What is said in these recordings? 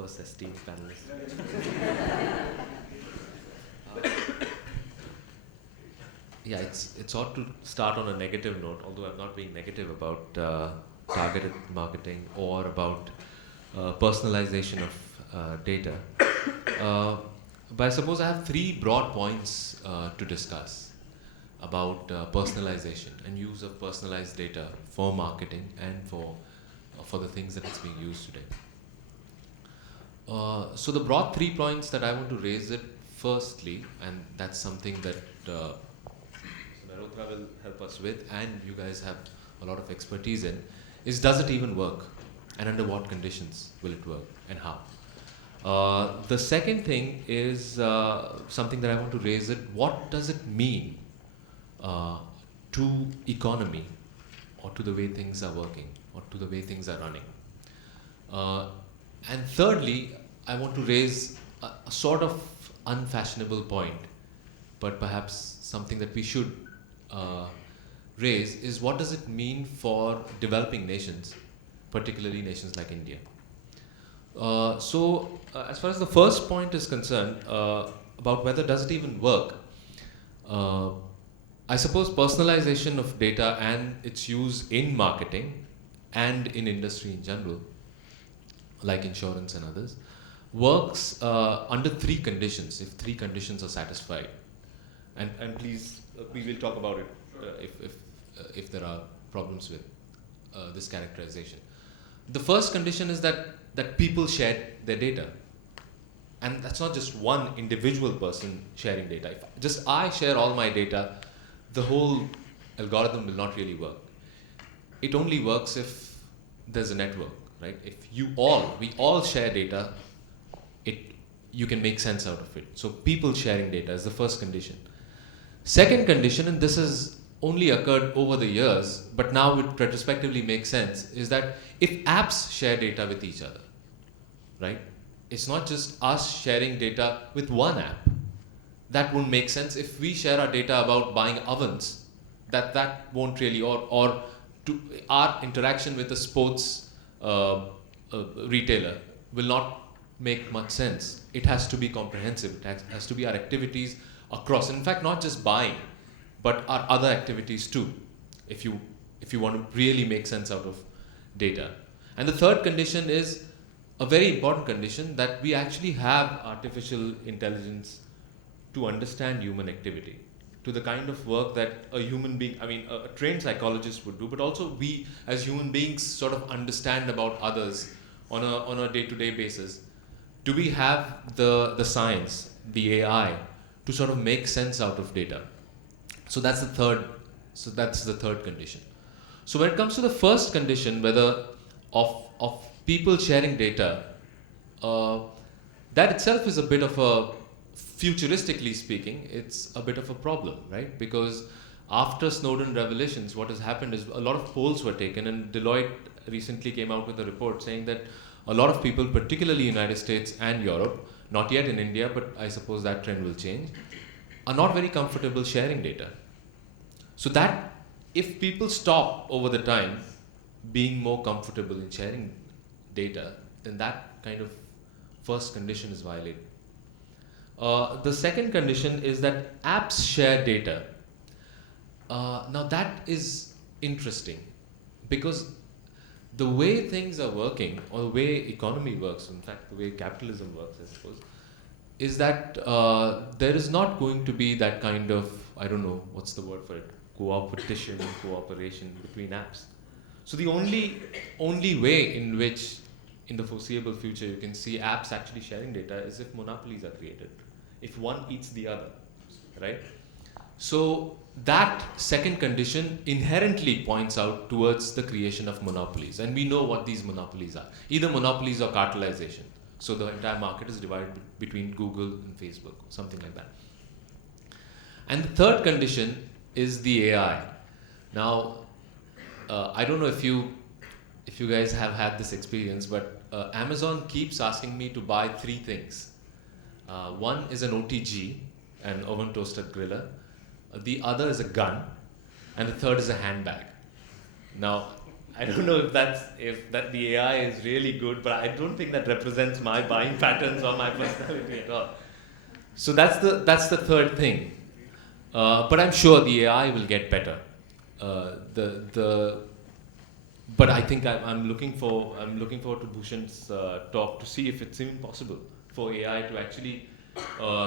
first esteemed panelist. Yeah, it's ought to start on a negative note, although I'm not being negative about targeted marketing or about personalization of data. But I suppose I have three broad points to discuss about personalization and use of personalized data for marketing and for the things that it's being used today. So the broad 3 points that I want to raise it firstly, and that's something that Mehrotra will help us with, and you guys have a lot of expertise in, is does it even work? And under what conditions will it work and how? The second thing is something that I want to raise it, what does it mean to economy or to the way things are working or to the way things are running? And thirdly, I want to raise a sort of unfashionable point, but perhaps something that we should raise is what does it mean for developing nations, particularly nations like India. As far as the first point is concerned, about whether does it even work, I suppose personalization of data and its use in marketing and in industry in general, like insurance and others, works under 3 conditions, if 3 conditions are satisfied. And please, we will talk about it if there are problems with this characterization. The first condition is that people share their data. And that's not just one individual person sharing data. If just I share all my data, the whole algorithm will not really work. It only works if there's a network, right? If we all share data, you can make sense out of it. So people sharing data is the first condition. Second condition, and this has only occurred over the years, but now it retrospectively makes sense, is that if apps share data with each other, right? It's not just us sharing data with one app. That won't make sense. If we share our data about buying ovens, that won't really, or to our interaction with a sports retailer will not make much sense. It has to be comprehensive. It has to be our activities across. In fact, not just buying, but our other activities too, if you want to really make sense out of data. And the third condition is a very important condition, that we actually have artificial intelligence to understand human activity, to the kind of work that a human being, a trained psychologist would do, but also we as human beings sort of understand about others on a day-to-day basis. Do we have the science, the AI, to sort of make sense out of data? So that's the third condition. So when it comes to the first condition, whether of people sharing data, that itself is a bit of a, futuristically speaking, it's a bit of a problem, right? Because after Snowden revelations, what has happened is a lot of polls were taken, and Deloitte recently came out with a report saying that a lot of people, particularly United States and Europe, not yet in India, but I suppose that trend will change, are not very comfortable sharing data. So that if people stop over the time being more comfortable in sharing data, then that kind of first condition is violated. The second condition is that apps share data. Now that is interesting, because the way things are working, or the way economy works, in fact the way capitalism works, I suppose, is that there is not going to be that kind of, I don't know, what's the word for it, cooperation between apps. So the only way in which in the foreseeable future you can see apps actually sharing data is if monopolies are created, if one eats the other, right? So that second condition inherently points out towards the creation of monopolies, and we know what these monopolies are. Either monopolies or cartelization. So the entire market is divided between Google and Facebook, something like that. And the third condition is the AI. Now, I don't know if you guys have had this experience, but Amazon keeps asking me to buy 3 things. One is an OTG, an oven toasted griller. The other is a gun, and the third is a handbag. Now, I don't know if that the AI is really good, but I don't think that represents my buying patterns or my personality at all. So that's the third thing. But I'm sure the AI will get better. The But I think I'm looking forward to Bhooshan's talk to see if it's even possible for AI to actually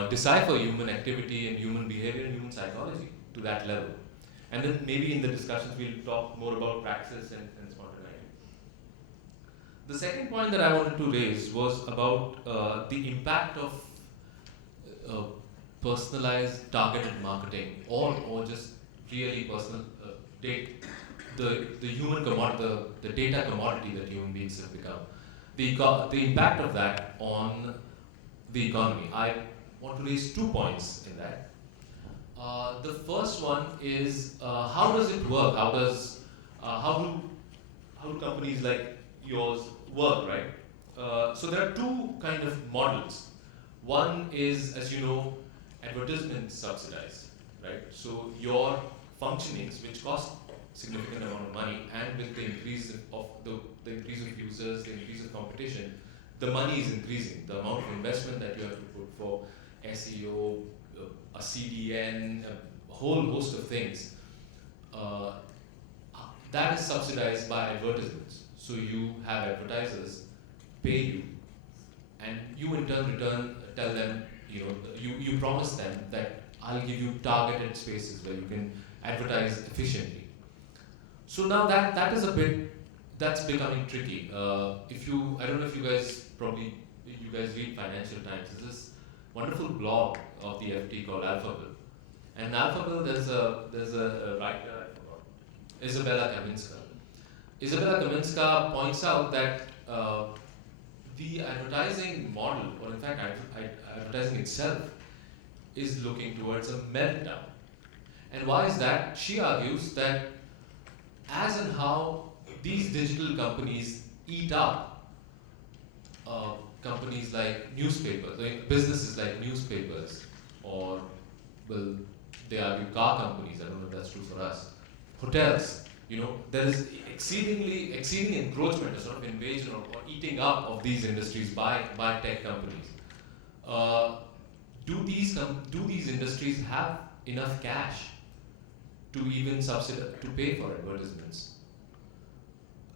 decipher human activity and human behavior and human psychology to that level. And then maybe in the discussions we'll talk more about praxis and spontaneity. The second point that I wanted to raise was about the impact of uh, personalized targeted marketing or just really personal the human commodity, the data commodity that human beings have become, the impact of that on the economy. I want to raise 2 points in that. The first one is how does it work? How do companies like yours work, right? So there are two kind of models. One is, as you know, advertisement subsidized, right? So your functionings, which cost significant amount of money, and with the increase of the increase of users, the increase of competition, the money is increasing. The amount of investment that you have to put for SEO, a CDN, a whole host of things, uh, that is subsidized by advertisements. So you have advertisers pay you, and you in turn tell them, you promise them that I'll give you targeted spaces where you can advertise efficiently. So now that is a bit, that's becoming tricky. I don't know if you guys read Financial Times. There's this wonderful blog of the FT called Alphaville. And in Alphaville, there's a writer, I forgot, Isabella Kaminska. Isabella Kaminska points out that the advertising model, or in fact advertising itself, is looking towards a meltdown. And why is that? She argues that as and how these digital companies eat up companies like newspapers, businesses like newspapers, or, well, they argue car companies, I don't know if that's true for us, hotels, there is exceeding encroachment, a sort of invasion or eating up of these industries by tech companies. Do these industries have enough cash to even to pay for advertisements?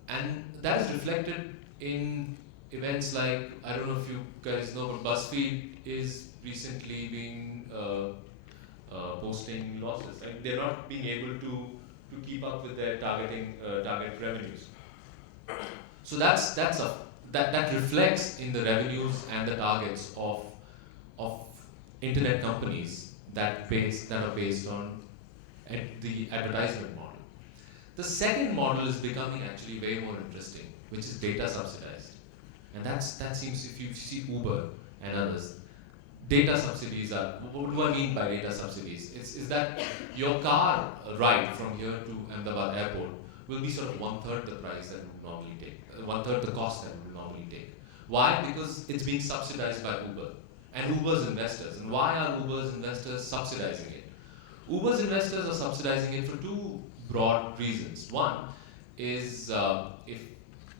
And that is reflected in events like, I don't know if you guys know, but BuzzFeed is recently being posting losses. Like they're not being able to keep up with their target revenues. So that reflects in the revenues and the targets of internet companies that are based on the advertisement model. The second model is becoming actually way more interesting, which is data subsidized. And that seems, if you see Uber and others, data subsidies are, what do I mean by data subsidies? Is that your car ride from here to Ahmedabad airport will be sort of 1/3 the price that would normally take, 1/3 the cost that would normally take. Why? Because it's being subsidized by Uber and Uber's investors. And why are Uber's investors subsidizing it? Uber's investors are subsidizing it for two broad reasons. One is, if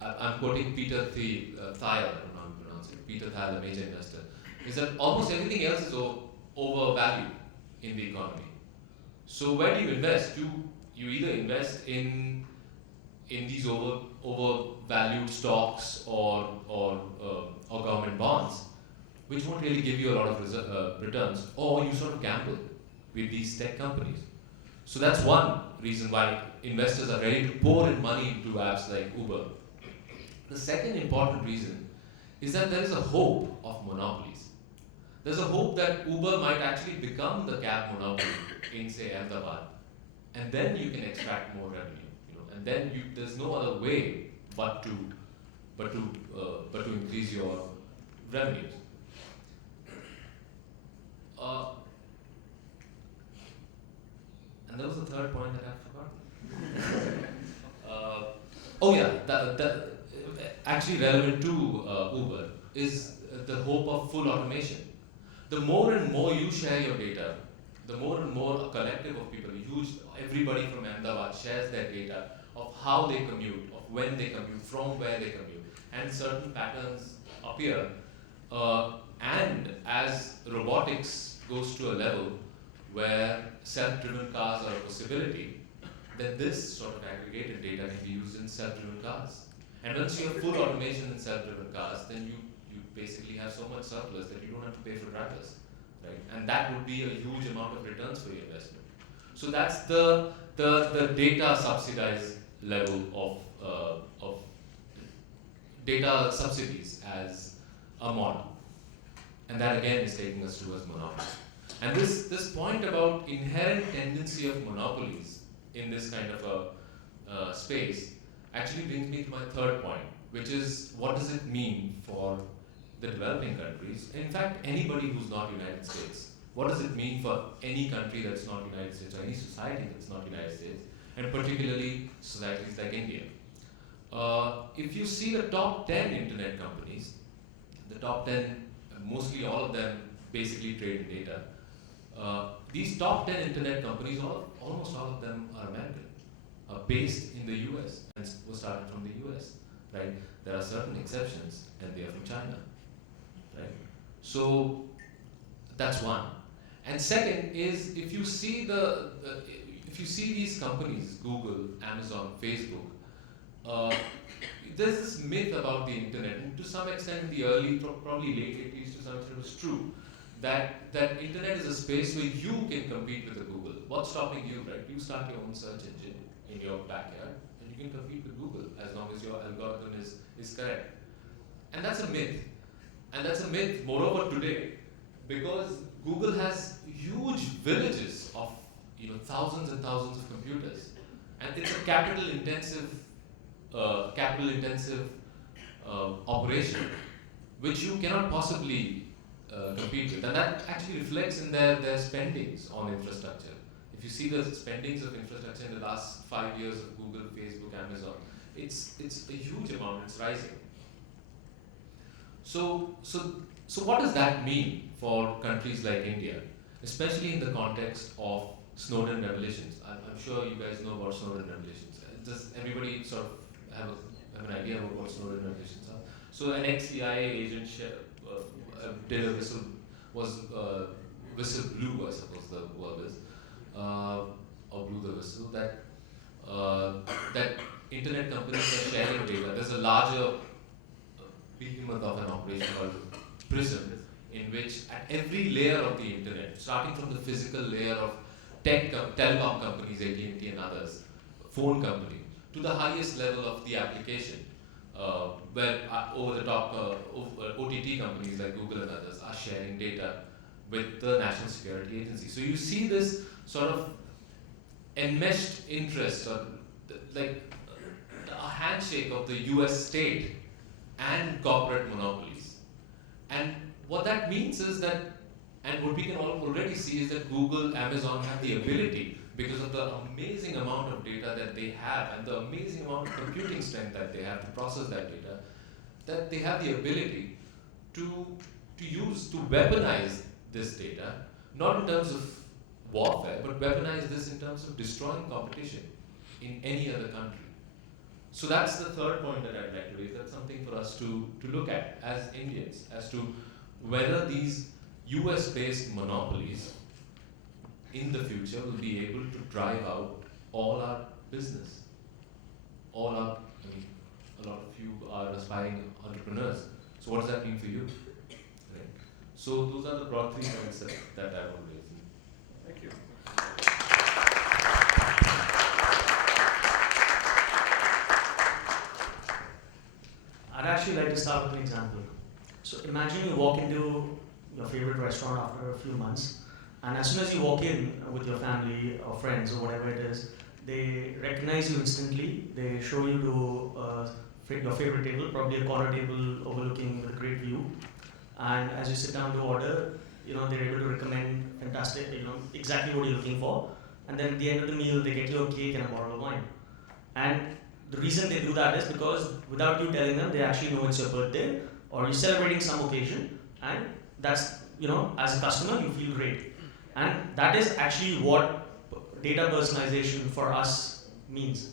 I'm quoting Peter Thiel, I don't know how to pronounce it, Peter Thiel, the major investor, is that almost everything else is overvalued in the economy. So where do you invest? You either invest in these overvalued stocks or government bonds, which won't really give you a lot of returns, or you sort of gamble with these tech companies. So that's one reason why investors are ready to pour in money into apps like Uber. The second important reason is that there is a hope of monopolies. There's a hope that Uber might actually become the cab monopoly in, say, Ahmedabad, and then you can extract more revenue. And then there's no other way but to increase your revenues. And there was a third point that I've forgotten. Actually relevant to Uber is the hope of full automation. The more and more you share your data, the more and more a collective of people, everybody from Ahmedabad shares their data of how they commute, of when they commute, from where they commute, and certain patterns appear. And as robotics goes to a level where self-driven cars are a possibility, then this sort of aggregated data can be used in self-driven cars. And once you have full automation in self-driven cars, then you basically have so much surplus that you don't have to pay for drivers, right? And that would be a huge amount of returns for your investment. So that's the data subsidized level of data subsidies as a model. And that again is taking us towards monopoly. And this point about inherent tendency of monopolies in this kind of a space actually brings me to my third point, which is what does it mean for the developing countries, in fact anybody who's not United States. What does it mean for any country that's not United States, or any society that's not United States, and particularly societies like India? If you see the top 10 internet companies, the top 10, mostly all of them basically trade in data. These top 10 internet companies, almost all of them are American, based in the US, and were started from the US, right? There are certain exceptions, and they are from China, right? So that's one. And second is, if you see these companies, Google, Amazon, Facebook, there's this myth about the internet, and to some extent in the early, probably late 80s, to some extent it was true, that internet is a space where you can compete with the Google. What's stopping you, right? You start your own search engine in your backyard, and you can compete with Google as long as your algorithm is correct. And that's a myth. And that's a myth, moreover, today, because Google has huge villages of thousands and thousands of computers, and it's a capital intensive operation, which you cannot possibly compete with, and that actually reflects in their spendings on infrastructure. If you see the spendings of infrastructure in the last 5 years of Google, Facebook, Amazon, it's a huge amount. It's rising. So what does that mean for countries like India, especially in the context of Snowden revelations? I'm sure you guys know about Snowden revelations. Does everybody sort of have an idea about what Snowden revelations are? So an ex-CIA agent did a whistle blew, I suppose the word is, or blew the whistle, that internet companies are sharing data. There's a larger behemoth of an operation called PRISM, in which at every layer of the internet, starting from the physical layer of telecom companies, AT&T and others, phone company, to the highest level of the application, where over-the-top OTT companies like Google and others are sharing data with the National Security Agency. So you see this sort of enmeshed interest, or like a handshake of the US state and corporate monopolies. And what that means is that, and what we can already see is that Google, Amazon have the ability, because of the amazing amount of data that they have and the amazing amount of computing strength that they have to process that data, that they have the ability to weaponize this data, not in terms of warfare, but weaponize this in terms of destroying competition in any other country. So that's the third point that I'd like to raise. That's something for us to look at as Indians, as to whether these US-based monopolies in the future will be able to drive out all our business. A lot of you are aspiring entrepreneurs. So what does that mean for you? Right. So those are the broad 3 points that I want to raise. Thank you. I'd actually like to start with an example. So imagine you walk into your favorite restaurant after a few months, and as soon as you walk in with your family or friends or whatever it is, they recognize you instantly. They show you to your favorite table, probably a corner table overlooking with a great view. And as you sit down to order, they're able to recommend fantastic, exactly what you're looking for. And then at the end of the meal, they get you a cake and a bottle of wine. And the reason they do that is because without you telling them, they actually know it's your birthday or you're celebrating some occasion, and that's, as a customer, you feel great. And that is actually what data personalization for us means.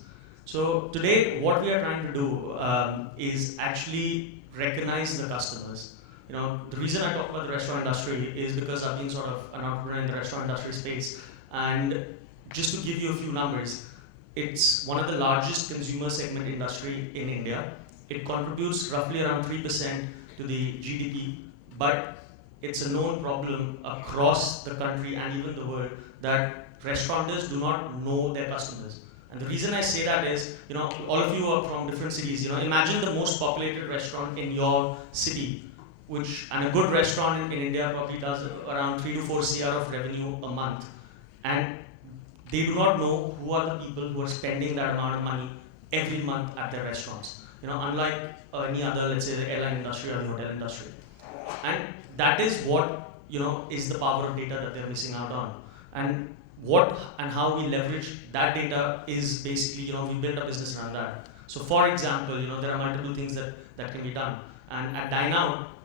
So today, what we are trying to do is actually recognize the customers. The reason I talk about the restaurant industry is because I've been sort of an entrepreneur in the restaurant industry space, and just to give you a few numbers, it's one of the largest consumer segment industry in India. It contributes roughly around 3% to the GDP, but it's a known problem across the country and even the world that restaurateurs do not know their customers. And the reason I say that is, all of you are from different cities. Imagine the most populated restaurant in your city, and a good restaurant in India probably does around 3 to 4 CR of revenue a month. And they do not know who are the people who are spending that amount of money every month at their restaurants. Unlike any other, let's say the airline industry or the hotel industry. And that is what, is the power of data that they're missing out on. And what and how we leverage that data is basically, we build a business around that. So for example, there are multiple things that can be done. And at Dine,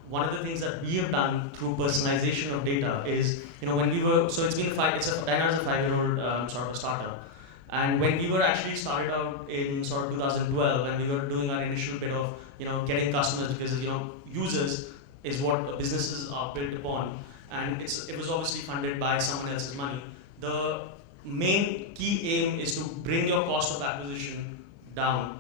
one of the things that we have done through personalization of data is, when we were, so Dine is a 5-year-old sort of a startup. And when we were actually started out in sort of 2012, and we were doing our initial bit of, getting customers, because, users is what businesses are built upon. And it was obviously funded by someone else's money. The main key aim is to bring your cost of acquisition down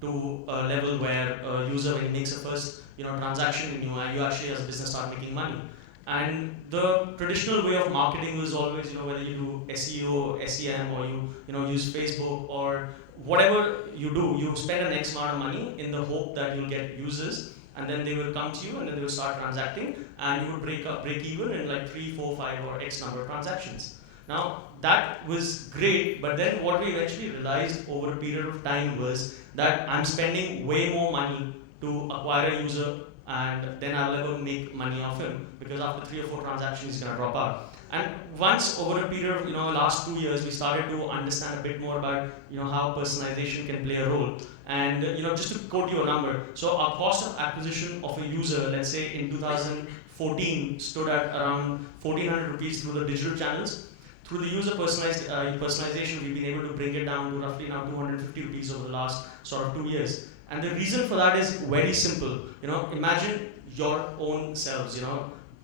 to a level where a user, when he makes a first transaction in you, and you actually as a business start making money. And the traditional way of marketing is always, whether you do SEO, SEM, or you use Facebook or whatever you do, you spend an X amount of money in the hope that you'll get users, and then they will come to you and then they will start transacting, and you will break even in like 3, 4, 5 or X number of transactions. Now, that was great, but then what we eventually realized over a period of time was that I'm spending way more money to acquire a user, and then I'll never make money off him, because after 3 or 4 transactions, he's going to drop out. And once over a period of last 2 years, we started to understand a bit more about how personalization can play a role. And just to quote you a number, so our cost of acquisition of a user, let's say in 2014, stood at around 1,400 rupees through the digital channels. Through the user personalization, we've been able to bring it down to roughly now 250 rupees over the last sort of 2 years. And the reason for that is very simple. Imagine your own selves.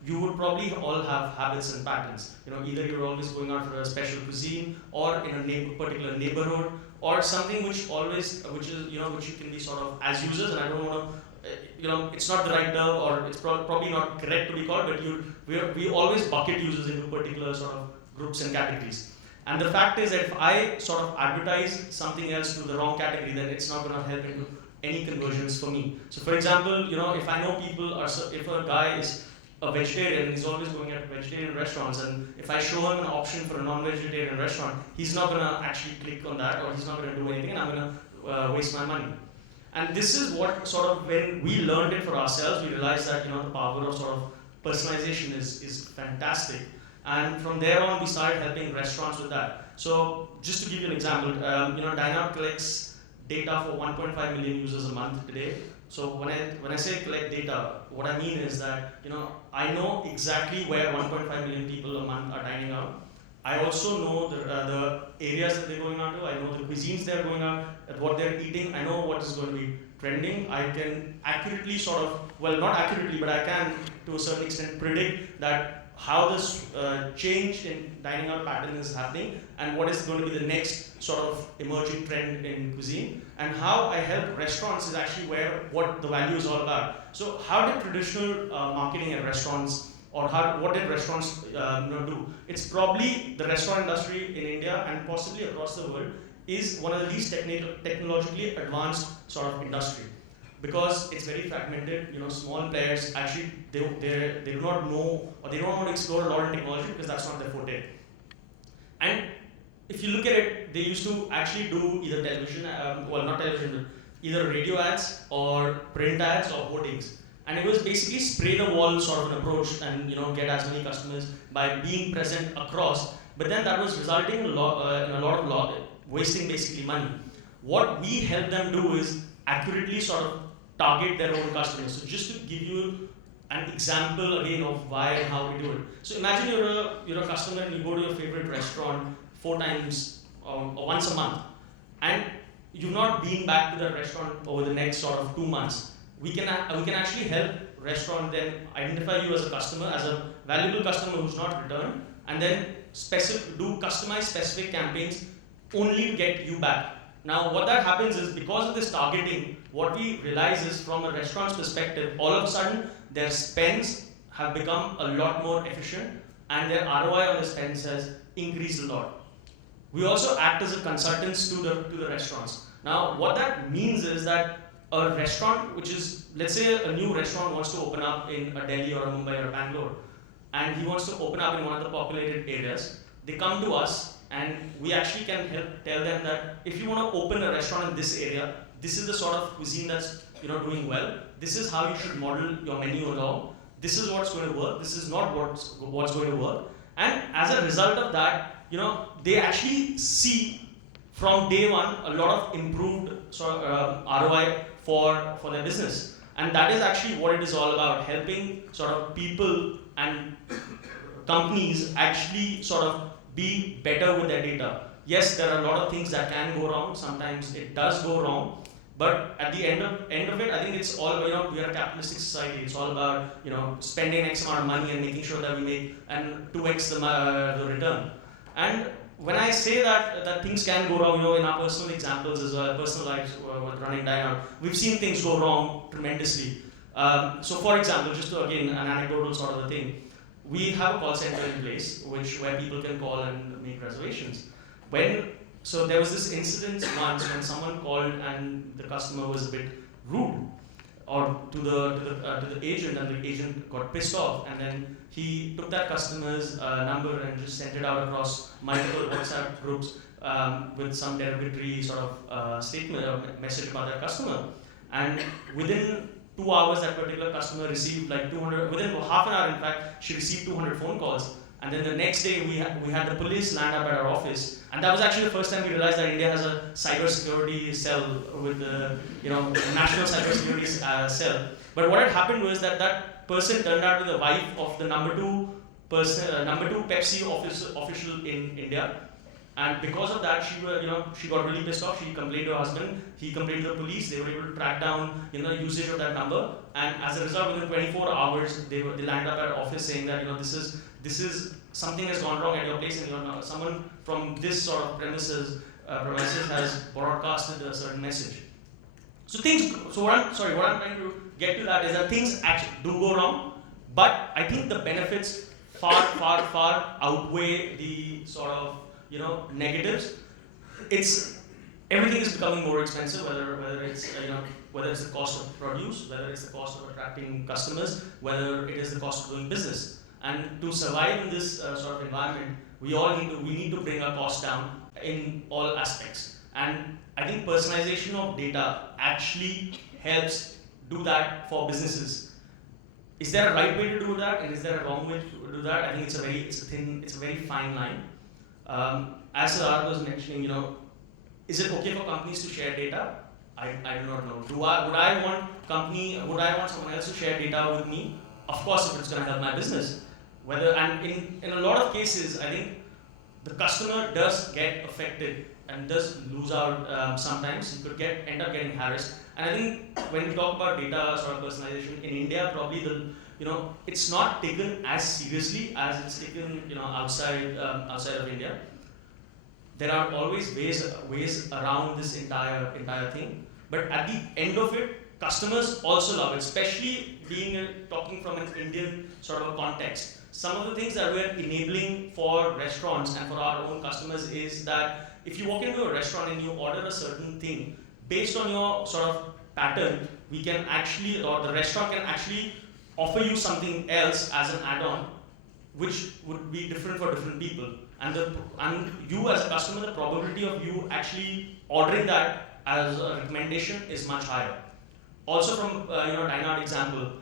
You would probably all have habits and patterns. Either you're always going out for a special cuisine, or in a particular neighborhood, or something which you can be sort of as users. And I don't want to, it's not the right term, or it's probably not correct to be called, but we always bucket users into particular sort of groups and categories. And the fact is that if I sort of advertise something else to the wrong category, then it's not going to help into any conversions for me. So for example, if I know people if a guy is a vegetarian and he's always going at vegetarian restaurants, and if I show him an option for a non-vegetarian restaurant, he's not going to actually click on that, or he's not going to do anything, and I'm going to waste my money. And this is what sort of, when we learned it for ourselves, we realized that the power of sort of personalization is fantastic. And from there on, we started helping restaurants with that. So just to give you an example, Dine collects data for 1.5 million users a month today. So when I say collect data, what I mean is that I know exactly where 1.5 million people a month are dining out. I also know the areas that they're going out to. I know the cuisines they're going out, what they're eating. I know what is going to be trending. I can accurately sort of, well, not accurately, but I can to a certain extent predict that how this change in dining out pattern is happening, and what is going to be the next sort of emerging trend in cuisine, and how I help restaurants is actually what the value is all about. So how did traditional marketing at restaurants, or what did restaurants do? It's probably the restaurant industry in India and possibly across the world is one of the least technologically advanced sort of industry. Because it's very fragmented, small players actually they do not know, or they don't want to explore a lot in technology because that's not their forte. And if you look at it, they used to actually do either television, not television, but either radio ads or print ads or hoardings. And it was basically spray the wall sort of an approach, and get as many customers by being present across. But then that was resulting in a lot of wasting basically money. What we help them do is accurately sort of target their own customers. So just to give you an example again of why and how we do it. So imagine you're a customer and you go to your favorite restaurant 4 times or once a month, and you've not been back to the restaurant over the next sort of 2 months, we can actually help restaurant then identify you as a customer, as a valuable customer who's not returned, and then do customized specific campaigns only to get you back. Now, what that happens is, because of this targeting, what we realize is, from a restaurant's perspective, all of a sudden their spends have become a lot more efficient, and their ROI on the spends has increased a lot. We also act as a consultants to the restaurants. Now, what that means is that a restaurant, which is, let's say a new restaurant wants to open up in a Delhi or a Mumbai or a Bangalore, and he wants to open up in one of the populated areas, they come to us, and we actually can help tell them that if you want to open a restaurant in this area, this is the sort of cuisine that's doing well. This is how you should model your menu along. This is what's going to work. This is not what's going to work. And as a result of that, they actually see from day one a lot of improved sort of ROI for their business. And that is actually what it is all about, helping sort of people and companies actually sort of be better with their data. Yes, there are a lot of things that can go wrong. Sometimes it does go wrong. But at the end of it, I think it's all, we are a capitalistic society. It's all about, spending X amount of money and making sure that we make and 2x the return. And when I say that things can go wrong, in our personal examples as well, personal lives with running Dine, we've seen things go wrong tremendously. So for example, just to, again, an anecdotal sort of a thing, we have a call center in place where people can call and make reservations. So there was this incident once when someone called and the customer was a bit rude, or to the agent, and the agent got pissed off, and then he took that customer's number and just sent it out across multiple WhatsApp groups with some derogatory sort of statement or message about that customer. And within 2 hours, that particular customer received like 200. Within half an hour, in fact, she received 200 phone calls. And then the next day, we had the police land up at our office, and that was actually the first time we realized that India has a cybersecurity cell with the national cybersecurity cell. But what had happened was that person turned out to be the wife of the number two Pepsi official in India, and because of that, she got really pissed off. She complained to her husband. He complained to the police. They were able to track down usage of that number, and as a result, within 24 hours, they landed up at our office saying that this is something has gone wrong at your place, and someone from this sort of premises has broadcasted a certain message. So what I'm trying to get to that is that things actually do go wrong, but I think the benefits far outweigh the sort of negatives. Everything is becoming more expensive, whether it's the cost of produce, whether it's the cost of attracting customers, whether it is the cost of doing business. And to survive in this sort of environment, we need to bring our costs down in all aspects. And I think personalization of data actually helps do that for businesses. Is there a right way to do that, and is there a wrong way to do that? I think it's a very fine line. As Siddharth was mentioning, is it okay for companies to share data? I do not know. Would I want someone else to share data with me? Of course, if it's going to help my business. In a lot of cases, I think the customer does get affected and does lose out sometimes. He could end up getting harassed. And I think when we talk about data sort of personalization in India, probably it's not taken as seriously as it's taken outside of India. There are always ways around this entire thing. But at the end of it, customers also love it, especially talking from an Indian sort of a context. Some of the things that we're enabling for restaurants and for our own customers is that if you walk into a restaurant and you order a certain thing, based on your sort of pattern, the restaurant can actually offer you something else as an add-on, which would be different for different people. And you as a customer, the probability of you actually ordering that as a recommendation is much higher. Also from Dine example,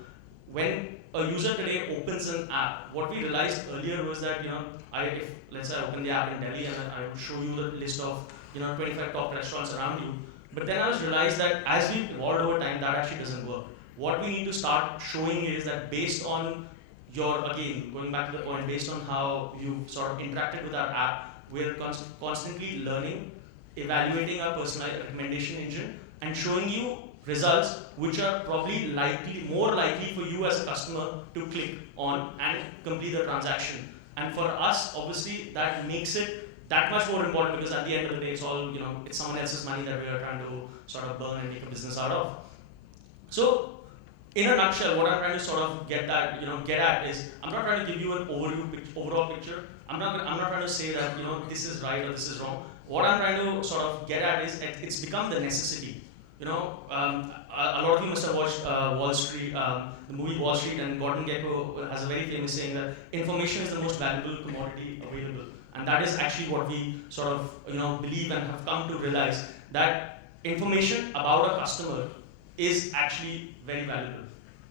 when a user today opens an app, what we realized earlier was that if let's say I open the app in Delhi and I would show you the list of 25 top restaurants around you, but then I realized that as we evolved over time, that actually doesn't work. What we need to start showing is that based on going back to the point, based on how you've sort of interacted with our app, we're constantly learning evaluating a personalized recommendation engine and showing you results which are probably more likely for you as a customer to click on and complete the transaction. And for us, obviously, that makes it that much more important, because at the end of the day, it's all, it's someone else's money that we are trying to sort of burn and make a business out of. So, in a nutshell, what I'm trying to sort of get at is, I'm not trying to give you an overall picture. I'm not trying to say that this is right or this is wrong. What I'm trying to sort of get at is it's become the necessity. A lot of you must have watched Wall Street, the movie Wall Street, and Gordon Gekko has a very famous saying that information is the most valuable commodity available, and that is actually what we sort of believe and have come to realize, that information about a customer is actually very valuable,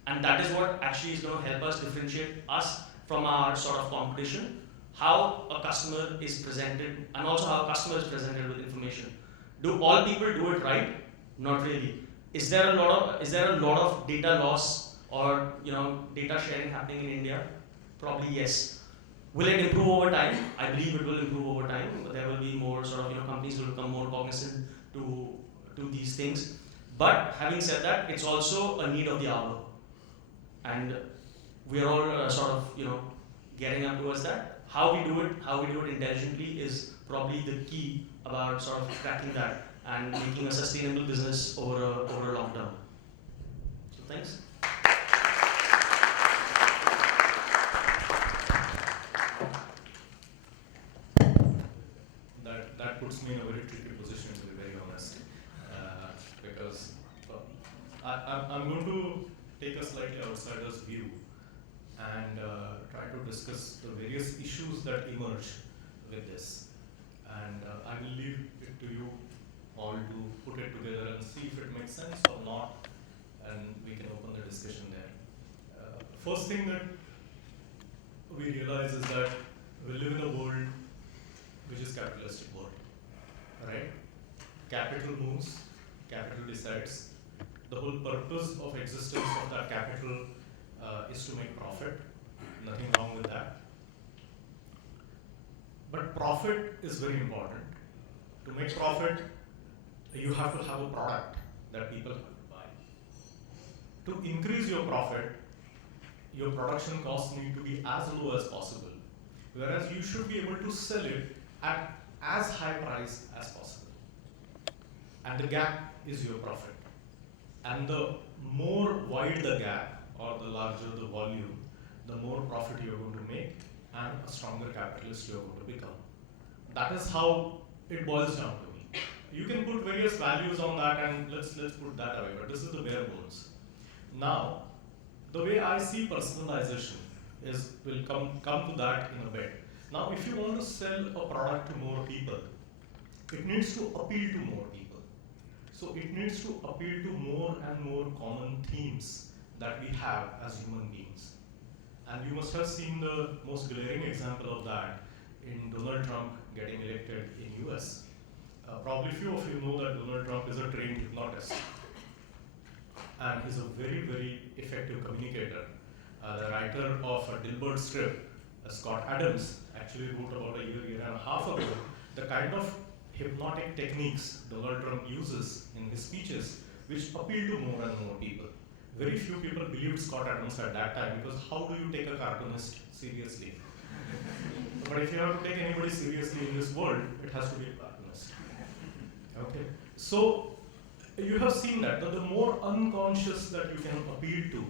and that is what actually is going to help us differentiate us from our sort of competition. How a customer is presented, and also how a customer is presented with information. Do all people do it right? Not really. Is there a lot of data loss or data sharing happening in India? Probably yes. Will it improve over time? I believe it will improve over time. There will be more sort of companies will become more cognizant to these things. But having said that, it's also a need of the hour, and we are all sort of getting up towards that. How we do it intelligently is probably the key about sort of cracking that and making a sustainable business over a long term. So thanks. That puts me in a very tricky position, to be very honest, because I'm going to take a slightly outsider's view and try to discuss the various issues that emerge with this. And I will leave it to you all to put it together and see if it makes sense or not, and we can open the discussion there. First thing that we realize is that we live in a world which is capitalistic world, right? Capital moves, capital decides. The whole purpose of existence of that capital is to make profit. Nothing wrong with that. But profit is very important. To make profit, you have to have a product that people have to buy. To increase your profit, your production costs need to be as low as possible, whereas you should be able to sell it at as high price as possible. And the gap is your profit. And the more wide the gap, or the larger the volume, the more profit you're going to make, and a stronger capitalist you're going to become. That is how it boils down to me. You can put various values on that, and let's put that away, but this is the bare bones. Now, the way I see personalization is, we'll come to that in a bit. Now, if you want to sell a product to more people, it needs to appeal to more people. So it needs to appeal to more and more common themes that we have as human beings. And you must have seen the most glaring example of that in Donald Trump getting elected in US. Probably few of you know that Donald Trump is a trained hypnotist. And he's a very, very effective communicator. The writer of a Dilbert strip, Scott Adams, actually wrote about a year and a half ago, the kind of hypnotic techniques Donald Trump uses in his speeches, which appeal to more and more people. Very few people believed Scott Adams at that time, because how do you take a cartoonist seriously? But if you have to take anybody seriously in this world, it has to be a cartoonist. Okay. So you have seen that the more unconscious that you can appeal to,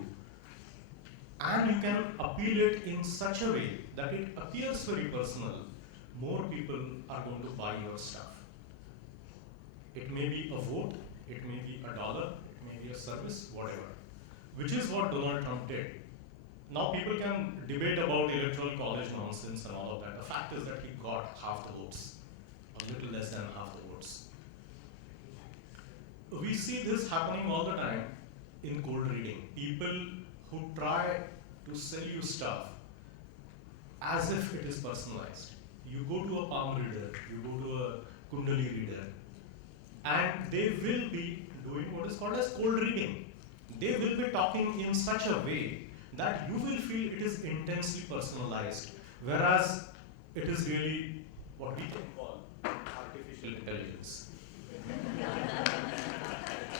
and you can appeal it in such a way that it appears very personal, more people are going to buy your stuff. It may be a vote, it may be $1, it may be a service, whatever. Which is what Donald Trump did. Now people can debate about electoral college nonsense and all of that. The fact is that he got half the votes, a little less than half the votes. We see this happening all the time in cold reading. People who try to sell you stuff as if it is personalized. You go to a palm reader, you go to a Kundali reader, and they will be doing what is called as cold reading. They will be talking in such a way that you will feel it is intensely personalized, whereas it is really what we can call targeted. artificial intelligence.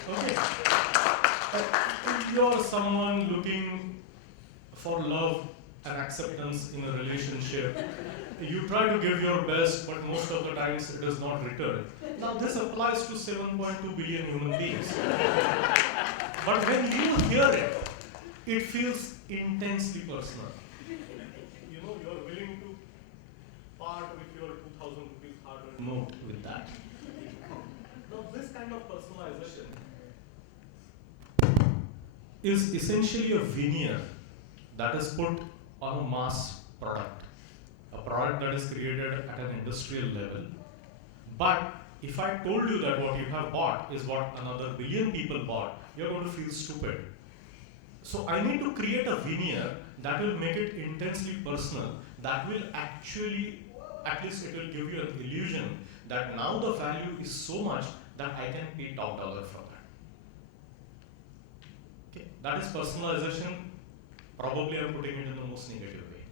Okay. If you're someone looking for love and acceptance in a relationship, you try to give your best, but most of the times it is not returned. Now this applies to 7.2 billion human beings. But when you hear it, it feels intensely personal. You know, you're willing to part with your 2,000 rupees hard-earned note with that. Now this kind of personalization is essentially a veneer that is put on a mass product, a product that is created at an industrial level. But if I told you that what you have bought is what another billion people bought, you're going to feel stupid. So I need to create a veneer that will make it intensely personal, that will actually, at least it will give you an illusion that now the value is so much that I can pay top dollar for that. Okay, that is personalization. Probably I'm putting it in the most negative way.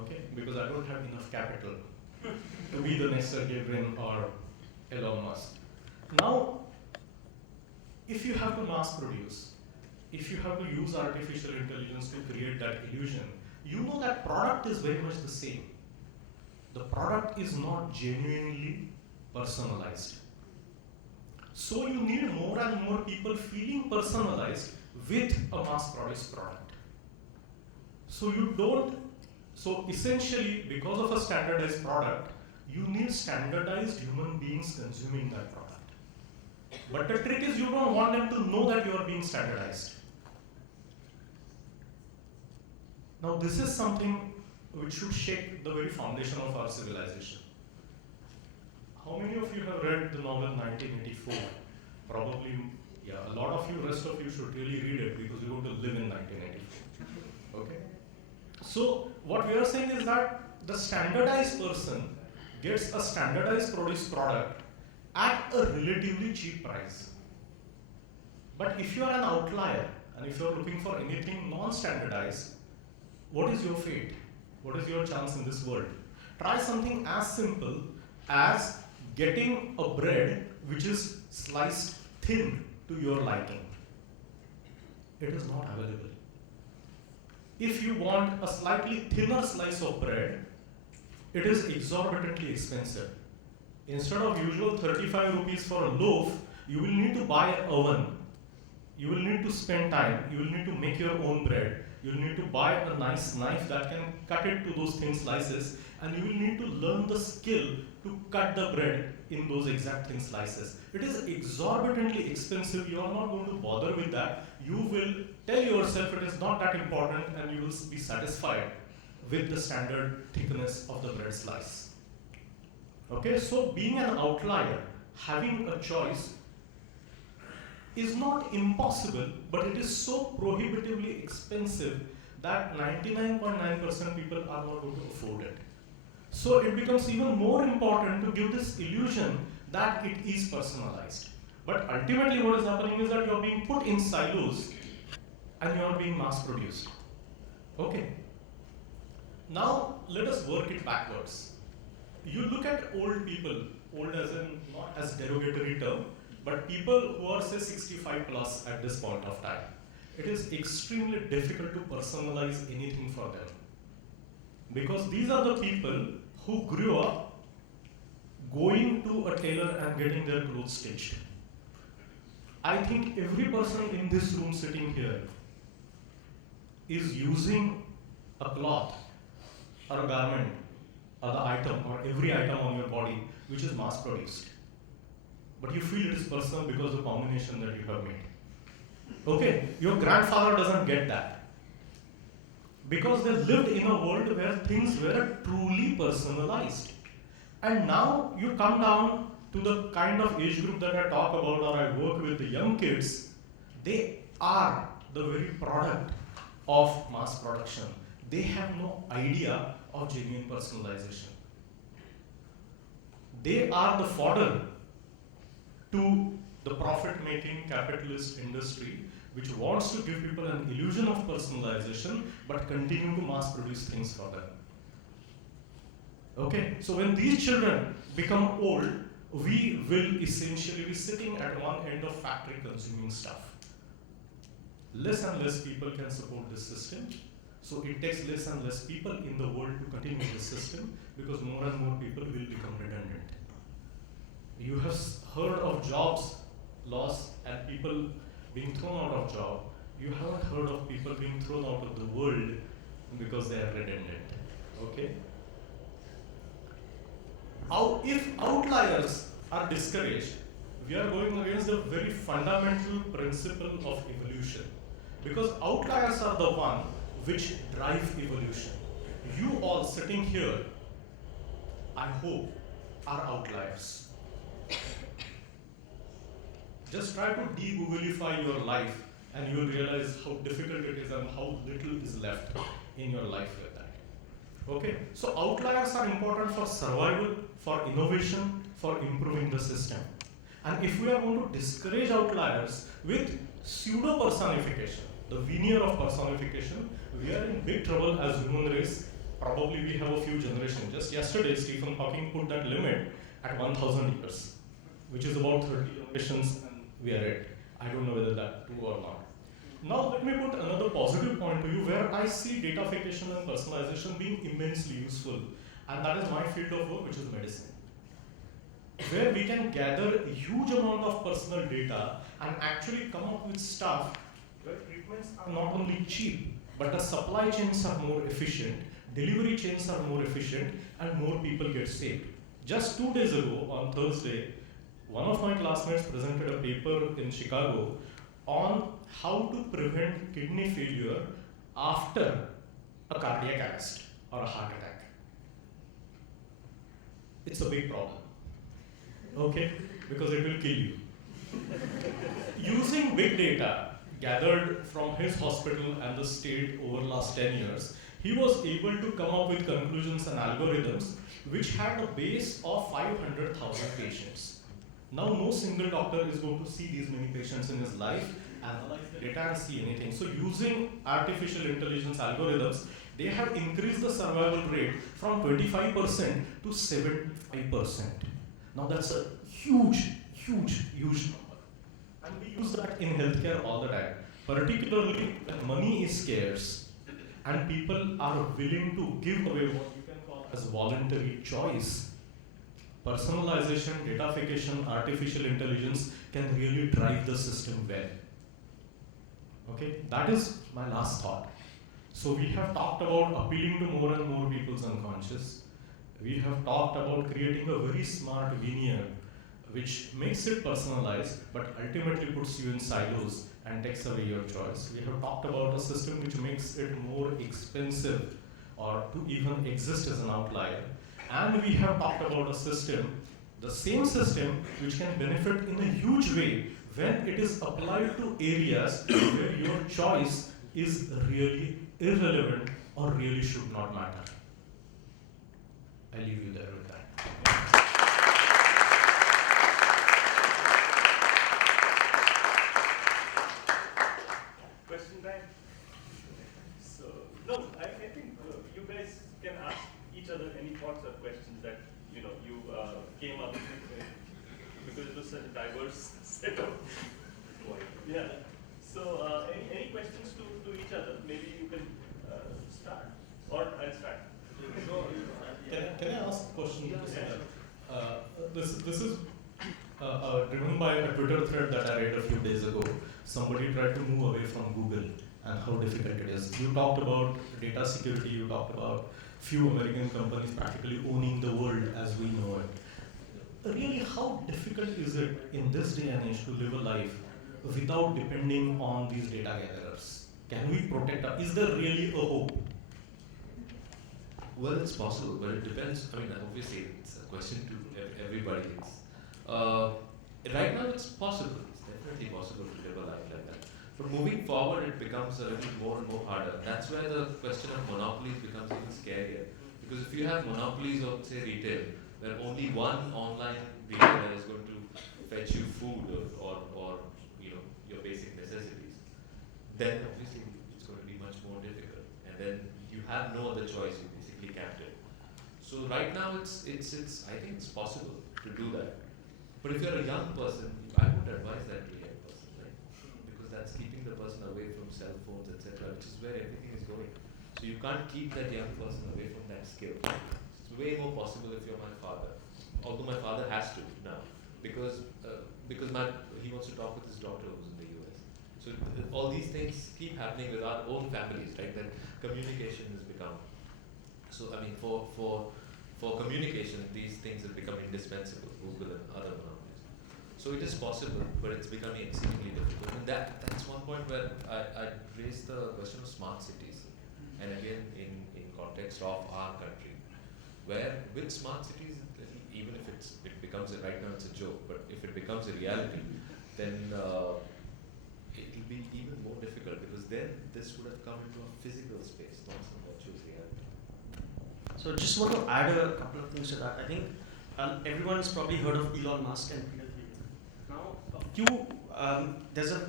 Okay, because I don't have enough capital to be the next Sergey Brin or Elon Musk. Now, if you have to mass produce, if you have to use artificial intelligence to create that illusion, you know that product is very much the same. The product is not genuinely personalized. So you need more and more people feeling personalized with a mass produced product. So essentially, because of a standardized product, you need standardized human beings consuming that product. But the trick is you don't want them to know that you are being standardized. Now this is something which should shake the very foundation of our civilization. How many of you have read the novel 1984? Probably, yeah, a lot of you, rest of you should really read it because you're going to live in 1984. Okay? So what we are saying is that the standardized person gets a standardized produced product at a relatively cheap price. But if you are an outlier and if you are looking for anything non-standardized, what is your fate? What is your chance in this world? Try something as simple as getting a bread which is sliced thin to your liking. It is not available. If you want a slightly thinner slice of bread, it is exorbitantly expensive. Instead of usual 35 rupees for a loaf, you will need to buy an oven. You will need to spend time. You will need to make your own bread. You will need to buy a nice knife that can cut it to those thin slices, and you will need to learn the skill to cut the bread in those exact thin slices. It is exorbitantly expensive. You are not going to bother with that. You will tell yourself it is not that important, and you will be satisfied with the standard thickness of the bread slice. Okay, so being an outlier, having a choice is not impossible, but it is so prohibitively expensive that 99.9% people are not going to afford it. So it becomes even more important to give this illusion that it is personalized. But ultimately what is happening is that you are being put in silos and you are being mass produced. Okay. Now let us work it backwards. You look at old people, old as in not as derogatory term, but people who are say 65 plus at this point of time. It is extremely difficult to personalize anything for them. Because these are the people who grew up going to a tailor and getting their clothes stitched. I think every person in this room sitting here is using a cloth or a garment or the item or every item on your body which is mass produced. But you feel it is personal because of the combination that you have made. Okay, your grandfather doesn't get that. Because they lived in a world where things were truly personalized. And now you come down to the kind of age group that I talk about or I work with, the young kids, they are the very product of mass production. They have no idea of genuine personalization. They are the fodder to the profit-making capitalist industry which wants to give people an illusion of personalization but continue to mass produce things for them. Okay, so when these children become old, we will essentially be sitting at one end of factory consuming stuff. Less and less people can support this system, so it takes less and less people in the world to continue this system because more and more people will become redundant. You have heard of jobs loss and people being thrown out of job. You haven't heard of people being thrown out of the world because they are redundant. Okay? If outliers are discouraged, we are going against the very fundamental principle of evolution. Because outliers are the one which drive evolution. You all sitting here, I hope, are outliers. Just try to de-Googleify your life and you will realize how difficult it is and how little is left in your life with that. Okay, so outliers are important for survival, for innovation, for improving the system. And if we are going to discourage outliers with pseudo-personification, the veneer of personification, we are in big trouble as human race. Probably we have a few generations. Just yesterday, Stephen Hawking put that limit at 1,000 years, which is about 30 generations, and we are at. I don't know whether that's true or not. Now let me put another positive point to you where I see datafication and personalization being immensely useful, and that is my field of work, which is medicine, where we can gather a huge amount of personal data and actually come up with stuff where treatments are not only cheap, but the supply chains are more efficient, delivery chains are more efficient, and more people get saved. Just 2 days ago, on Thursday, one of my classmates presented a paper in Chicago on how to prevent kidney failure after a cardiac arrest or a heart attack. It's a big problem, okay? Because it will kill you. Using big data gathered from his hospital and the state over the last 10 years, he was able to come up with conclusions and algorithms which had a base of 500,000 patients. Now, no single doctor is going to see these many patients in his life, analyze the data and see anything. So using artificial intelligence algorithms, they have increased the survival rate from 25% to 75%. Now that's a huge, huge, huge number. And we use that in healthcare all the time, particularly when money is scarce and people are willing to give away what you can call as voluntary choice. Personalization, datafication, artificial intelligence can really drive the system well. Okay, that is my last thought. So we have talked about appealing to more and more people's unconscious. We have talked about creating a very smart veneer which makes it personalized but ultimately puts you in silos and takes away your choice. We have talked about a system which makes it more expensive or to even exist as an outlier. And we have talked about a system, the same system, which can benefit in a huge way when it is applied to areas where your choice is really irrelevant or really should not matter. I leave you there with that. Question time? So, no, I think you guys can ask each other any thoughts or questions that you came up with because it was such a diverse set of. Yeah. So, any questions to each other? Maybe you can start, or I'll start. Can I ask a question? This is driven by a Twitter thread that I read a few days ago. Somebody tried to move away from Google and how difficult it is. You talked about data security, you talked about few American companies practically owning the world as we know it. Really, how difficult is it in this day and age to live a life without depending on these data gatherers? Can we protect us? Is there really a hope? Well, it's possible, but it depends. I mean, obviously, it's a question to everybody. Right now, it's possible. It's definitely possible to live a life like that. But moving forward, it becomes a little more and more harder. That's where the question of monopolies becomes even scarier. Because if you have monopolies of, say, retail, where only one online retailer is going to fetch you food or your basic necessities, then obviously it's going to be much more difficult. And then you have no other choice. You basically capped it. So right now, it's I think it's possible to do that. But if you're a young person, I would advise that to a young person, right? Because that's keeping the person away from cell phones, etc., which is where everything is going. So you can't keep that young person away from that skill. It's way more possible if you're my father. Although my father has to now, because he wants to talk with his daughter who's in the US. So all these things keep happening with our own families, right? That communication has become. So I mean, for communication, these things have become indispensable. Google and other monopolies. So it is possible, but it's becoming exceedingly difficult. And that's one point where I raised the question of smart cities, and again in context of our country, where with smart cities, even if it becomes right now it's a joke, but if it becomes a reality, then it will be even more difficult, because then this would have come into a physical space, not some virtual reality. So just want to add a couple of things to that. I think everyone's probably heard of Elon Musk and Peter Thiel. Now, there's a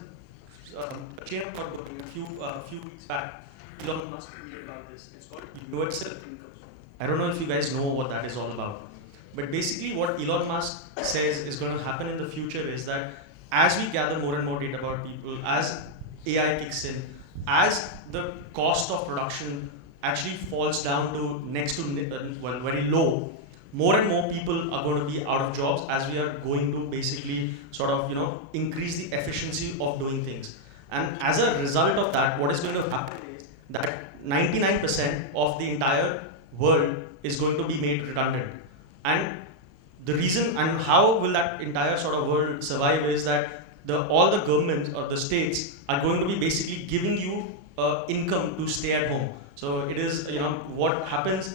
chain of thought going a few weeks back. Elon Musk tweeted about this. It's called universal income. I don't know if you guys know what that is all about. But basically what Elon Musk says is going to happen in the future is that as we gather more and more data about people, as AI kicks in, as the cost of production actually falls down to next to, very low, more and more people are going to be out of jobs as we are going to basically sort of, increase the efficiency of doing things. And as a result of that, what is going to happen is that 99% of the entire world is going to be made redundant. And the reason and how will that entire sort of world survive is that all the governments or the states are going to be basically giving you income to stay at home. So it is, what happens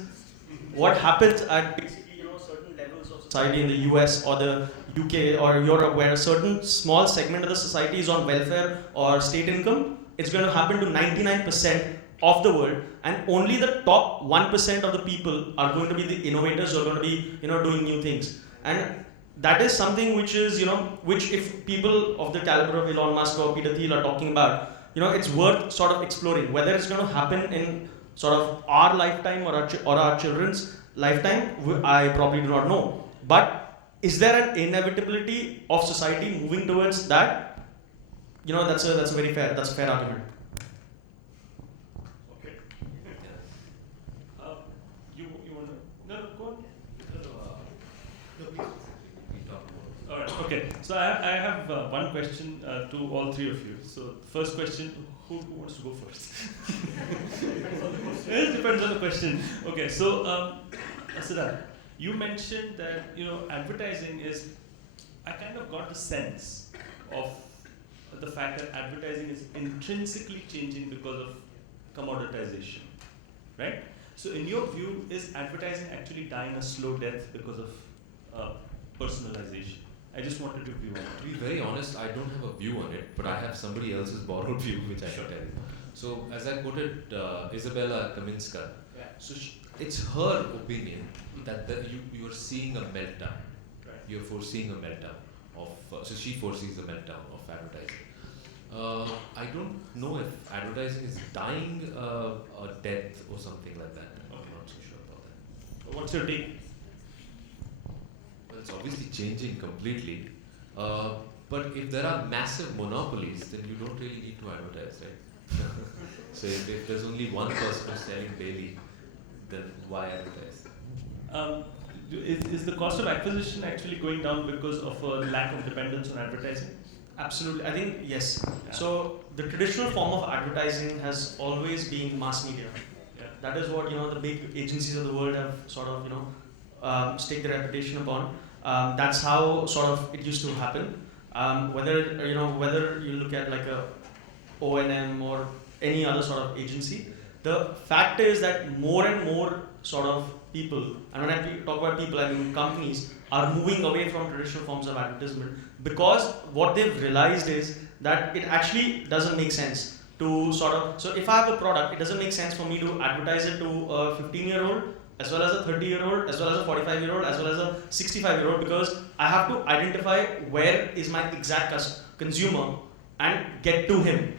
at basically, certain levels of society in the US or the UK or Europe, where a certain small segment of the society is on welfare or state income, it's going to happen to 99% of the world, and only the top 1% of the people are going to be the innovators who are going to be, doing new things. And that is something which is, which if people of the caliber of Elon Musk or Peter Thiel are talking about, it's worth sort of exploring. Whether it's going to happen in sort of our lifetime or our children's lifetime, I probably do not know. But is there an inevitability of society moving towards that? That's a fair argument. Okay, so I have one question to all three of you. So first question, who wants to go first? It depends on the question. Okay, so Siddharth, you mentioned that advertising is. I kind of got the sense of the fact that advertising is intrinsically changing because of commoditization, right? So in your view, is advertising actually dying a slow death because of personalization? I just wanted your view on it. To be very honest, I don't have a view on it, but I have somebody else's borrowed view, which I can tell you. So, as I quoted Isabella Kaminska, so it's her opinion that you are seeing a meltdown. Right. You're foreseeing a meltdown of. So she foresees a meltdown of advertising. I don't know if advertising is dying a death or something like that. I'm not so sure about that. What's your take? It's obviously changing completely, but if there are massive monopolies, then you don't really need to advertise, right? So if there's only one person who's selling daily, then why advertise? Is the cost of acquisition actually going down because of a lack of dependence on advertising? Absolutely, I think yes. Yeah. So the traditional form of advertising has always been mass media. Yeah. That is what the big agencies of the world have sort of staked their reputation upon. That's how sort of it used to happen. Whether you look at like a O&M or any other sort of agency, the fact is that more and more sort of people, and when I talk about people, I mean companies, are moving away from traditional forms of advertisement, because what they've realized is that it actually doesn't make sense to sort of. So if I have a product, it doesn't make sense for me to advertise it to a 15-year-old. As well as a 30-year-old, as well as a 45-year-old, as well as a 65-year-old, because I have to identify where is my exact consumer and get to him.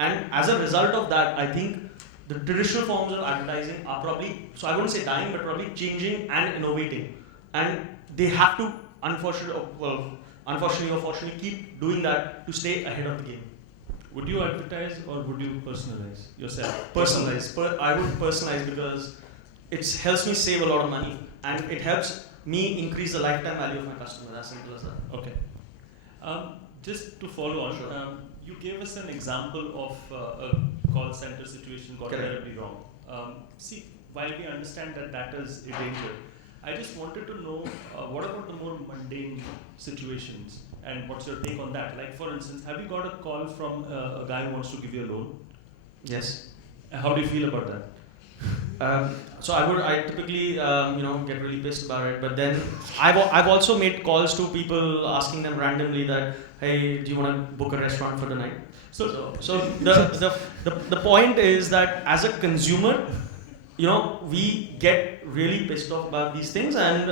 And as a result of that, I think the traditional forms of advertising are probably, so I wouldn't say dying, but probably changing and innovating. And they have to unfortunately or fortunately keep doing that to stay ahead of the game. Would you advertise or would you personalize yourself? Personalize. I would personalize because it helps me save a lot of money and it helps me increase the lifetime value of my customer. As simple as that. Okay. Just to follow on, Sure. you gave us an example of a call center situation got Correct. terribly wrong. See, while we understand that that is a danger, I just wanted to know what about the more mundane situations and what's your take on that? Like, for instance, have you got a call from a guy who wants to give you a loan? Yes. How do you feel about that? So I typically get really pissed about it, but then I've also made calls to people asking them randomly that, hey, do you want to book a restaurant for the night? So the point is that as a consumer, we get really pissed off about these things, and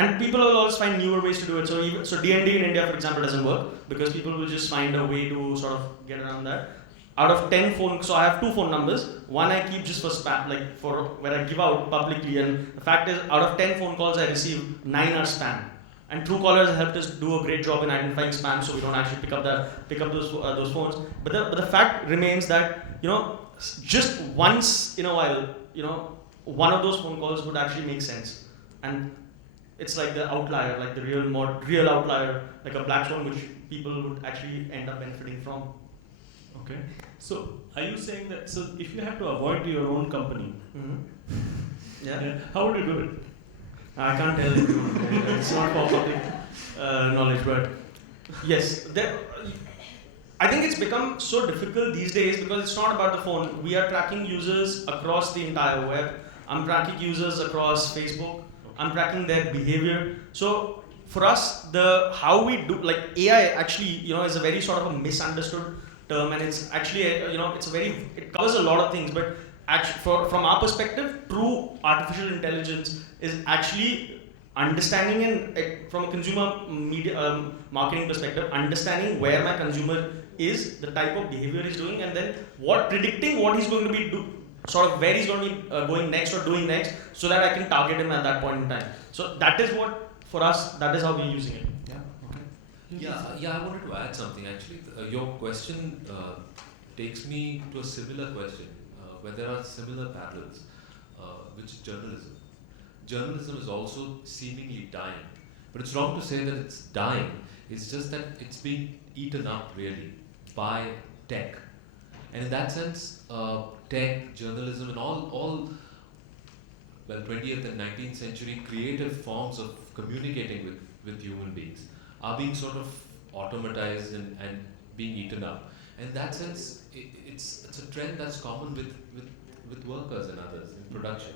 and people will always find newer ways to do it. So D&D in India, for example, doesn't work because people will just find a way to sort of get around that. Out of 10 phones, so I have 2 phone numbers. One I keep just for spam, like for where I give out publicly. And the fact is, out of 10 phone calls I receive, 9 are spam. And Truecaller has helped us do a great job in identifying spam, so we don't actually pick up those phones. But the fact remains that just once in a while, one of those phone calls would actually make sense. And it's like the outlier, like the real outlier, like a black swan, which people would actually end up benefiting from. Okay. So, are you saying that, so if you have to avoid your own company, Yeah. how would you do it? I can't tell you. It's not for public knowledge, but yes, I think it's become so difficult these days because it's not about the phone. We are tracking users across the entire web. I'm tracking users across Facebook. I'm tracking their behavior. So for us, how we do, like AI actually, is a very sort of a misunderstood term, and it's actually it covers a lot of things, but actually from our perspective, true artificial intelligence is actually understanding, and from a consumer media marketing perspective, understanding where my consumer is, the type of behavior he's doing, and then predicting what he's going to be sort of where he's going to be going next or doing next, so that I can target him at that point in time. So that is what, for us, that is how we're using it. Yeah, I wanted to add something actually. Your question takes me to a similar question, where there are similar parallels, which is journalism. Journalism is also seemingly dying, but it's wrong to say that it's dying. It's just that it's being eaten up really by tech, and in that sense, tech, journalism, and all 20th and 19th century creative forms of communicating with human beings are being sort of automatized and being eaten up. And in that sense, it's a trend that's common with workers and others in production,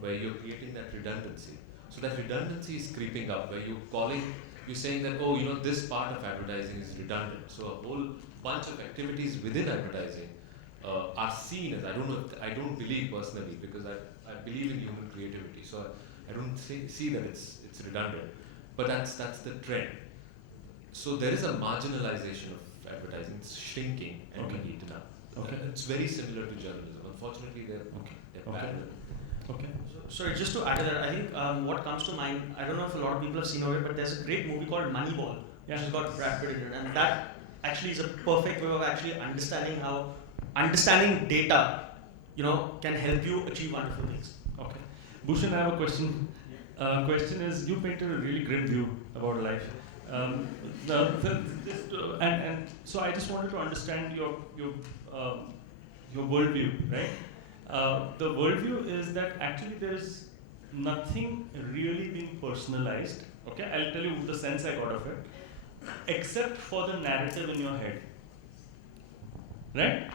where you're creating that redundancy. So that redundancy is creeping up, where you're saying that, this part of advertising is redundant. So a whole bunch of activities within advertising are seen as, I don't believe personally, because I believe in human creativity. So I don't see that it's redundant, but that's the trend. So there is a marginalization of advertising. It's shrinking and being eaten up. Okay. It's very similar to journalism. Unfortunately, they're parallel. Okay. Sorry, just to add to that, I think what comes to mind, I don't know if a lot of people have seen of it, but there's a great movie called Moneyball, which has got Brad Pitt in it, and that actually is a perfect way of actually understanding how understanding data, can help you achieve wonderful things. Okay. Bhooshan, I have a question. Question is, you painted a really grim view about life. And so I just wanted to understand your worldview, right? The worldview is that actually there is nothing really being personalized. Okay, I'll tell you the sense I got of it, except for the narrative in your head, right?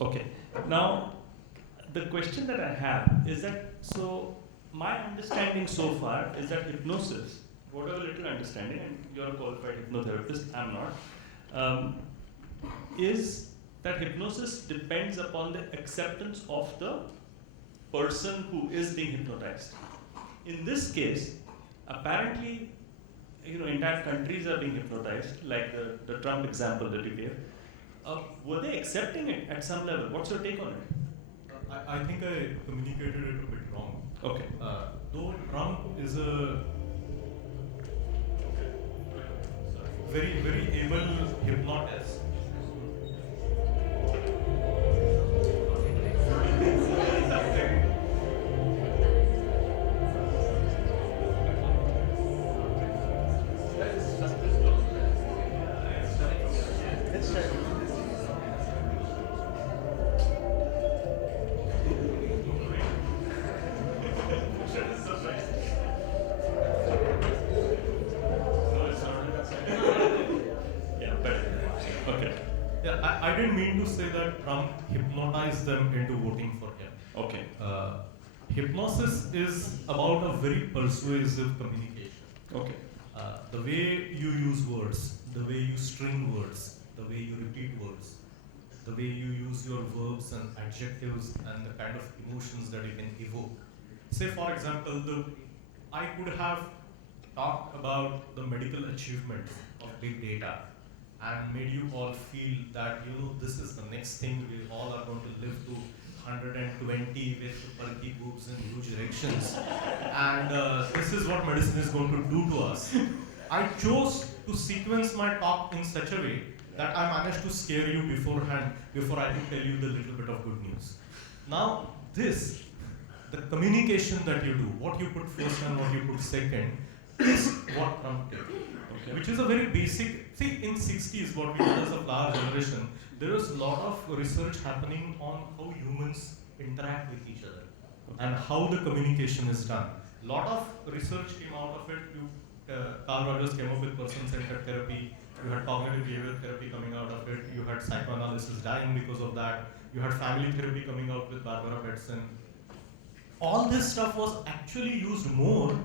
Okay. Now, the question that I have is that, so my understanding so far is that hypnosis, whatever little understanding, and you're a qualified hypnotherapist, I'm not, is that hypnosis depends upon the acceptance of the person who is being hypnotized. In this case, apparently, entire countries are being hypnotized, like the Trump example that you gave. Were they accepting it at some level? What's your take on it? I think I communicated it a bit wrong. Okay. Though Trump is a very able hypnotist. I didn't mean to say that Trump hypnotized them into voting for him. Okay. Hypnosis is about a very persuasive communication. Okay. The way you use words, the way you string words, the way you repeat words, the way you use your verbs and adjectives and the kind of emotions that you can evoke. Say for example, I could have talked about the medical achievements of big data and made you all feel that this is the next thing, we all are going to live to 120 with perky boobs and huge erections, and this is what medicine is going to do to us. I chose to sequence my talk in such a way that I managed to scare you beforehand before I could tell you the little bit of good news. Now the communication that you do, what you put first and what you put second, is what Trump did. Okay. Which is a very basic, see in 60s what we did as a flower generation, there was a lot of research happening on how humans interact with each other and how the communication is done. A lot of research came out of it. Carl Rogers came up with person-centered therapy. You had cognitive behavioral therapy coming out of it. You had psychoanalysis dying because of that. You had family therapy coming out with Barbara Bedson. All this stuff was actually used more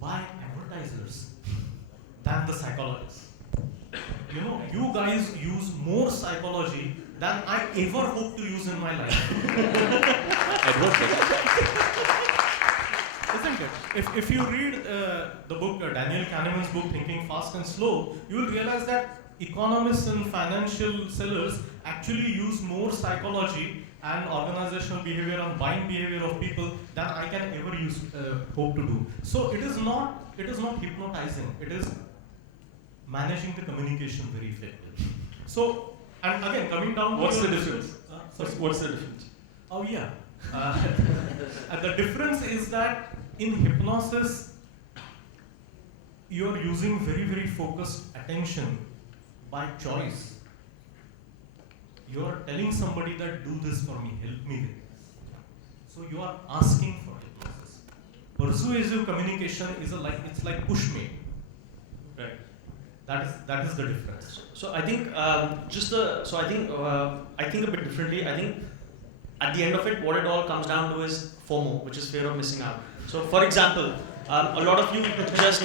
by advertisers than the psychologists. You guys use more psychology than I ever hope to use in my life. Isn't it? If you read the book, Daniel Kahneman's book, Thinking Fast and Slow, you will realize that economists and financial sellers actually use more psychology and organizational behavior and buying behavior of people than I can ever hope to do. So it is not hypnotizing. It is managing the communication very effectively. So, and again, coming down to what's the difference? What's the difference? Oh yeah. And the difference is that in hypnosis, you're using very focused attention by choice. You're telling somebody that do this for me, help me with this. So you are asking for hypnosis. Persuasive communication is it's like pushme. Right. That is the difference. So I think I think a bit differently. I think at the end of it, what it all comes down to is FOMO, which is fear of missing out. So for example, a lot of you just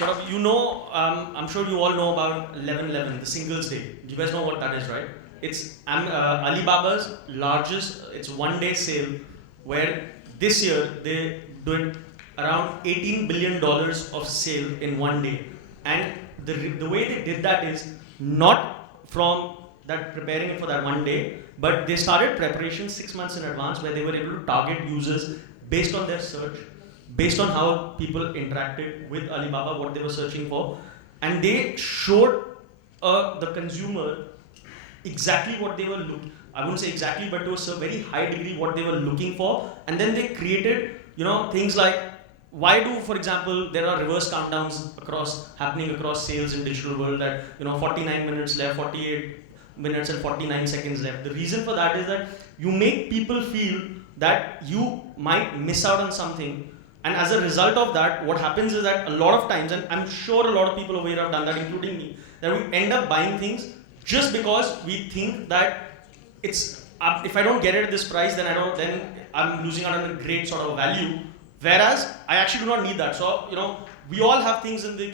I'm sure you all know about 11/11, the Singles Day. You guys know what that is, right? It's Alibaba's largest, it's one-day sale, where this year they doing around $18 billion of sale in one day. And the way they did that is not from that preparing it for that one day, but they started preparation 6 months in advance, where they were able to target users based on their search, based on how people interacted with Alibaba, what they were searching for, and they showed the consumer exactly what they were looking. I wouldn't say exactly, but to a very high degree what they were looking for, and then they created, things like, why do, for example, there are reverse countdowns happening across sales in digital world that 49 minutes left, 48 minutes and 49 seconds left. The reason for that is that you make people feel that you might miss out on something, and as a result of that, what happens is that a lot of times, and I'm sure a lot of people over here have done that, including me, that we end up buying things just because we think that it's if I don't get it at this price, then I'm losing out on a great sort of value. Whereas I actually do not need that. So we all have things in the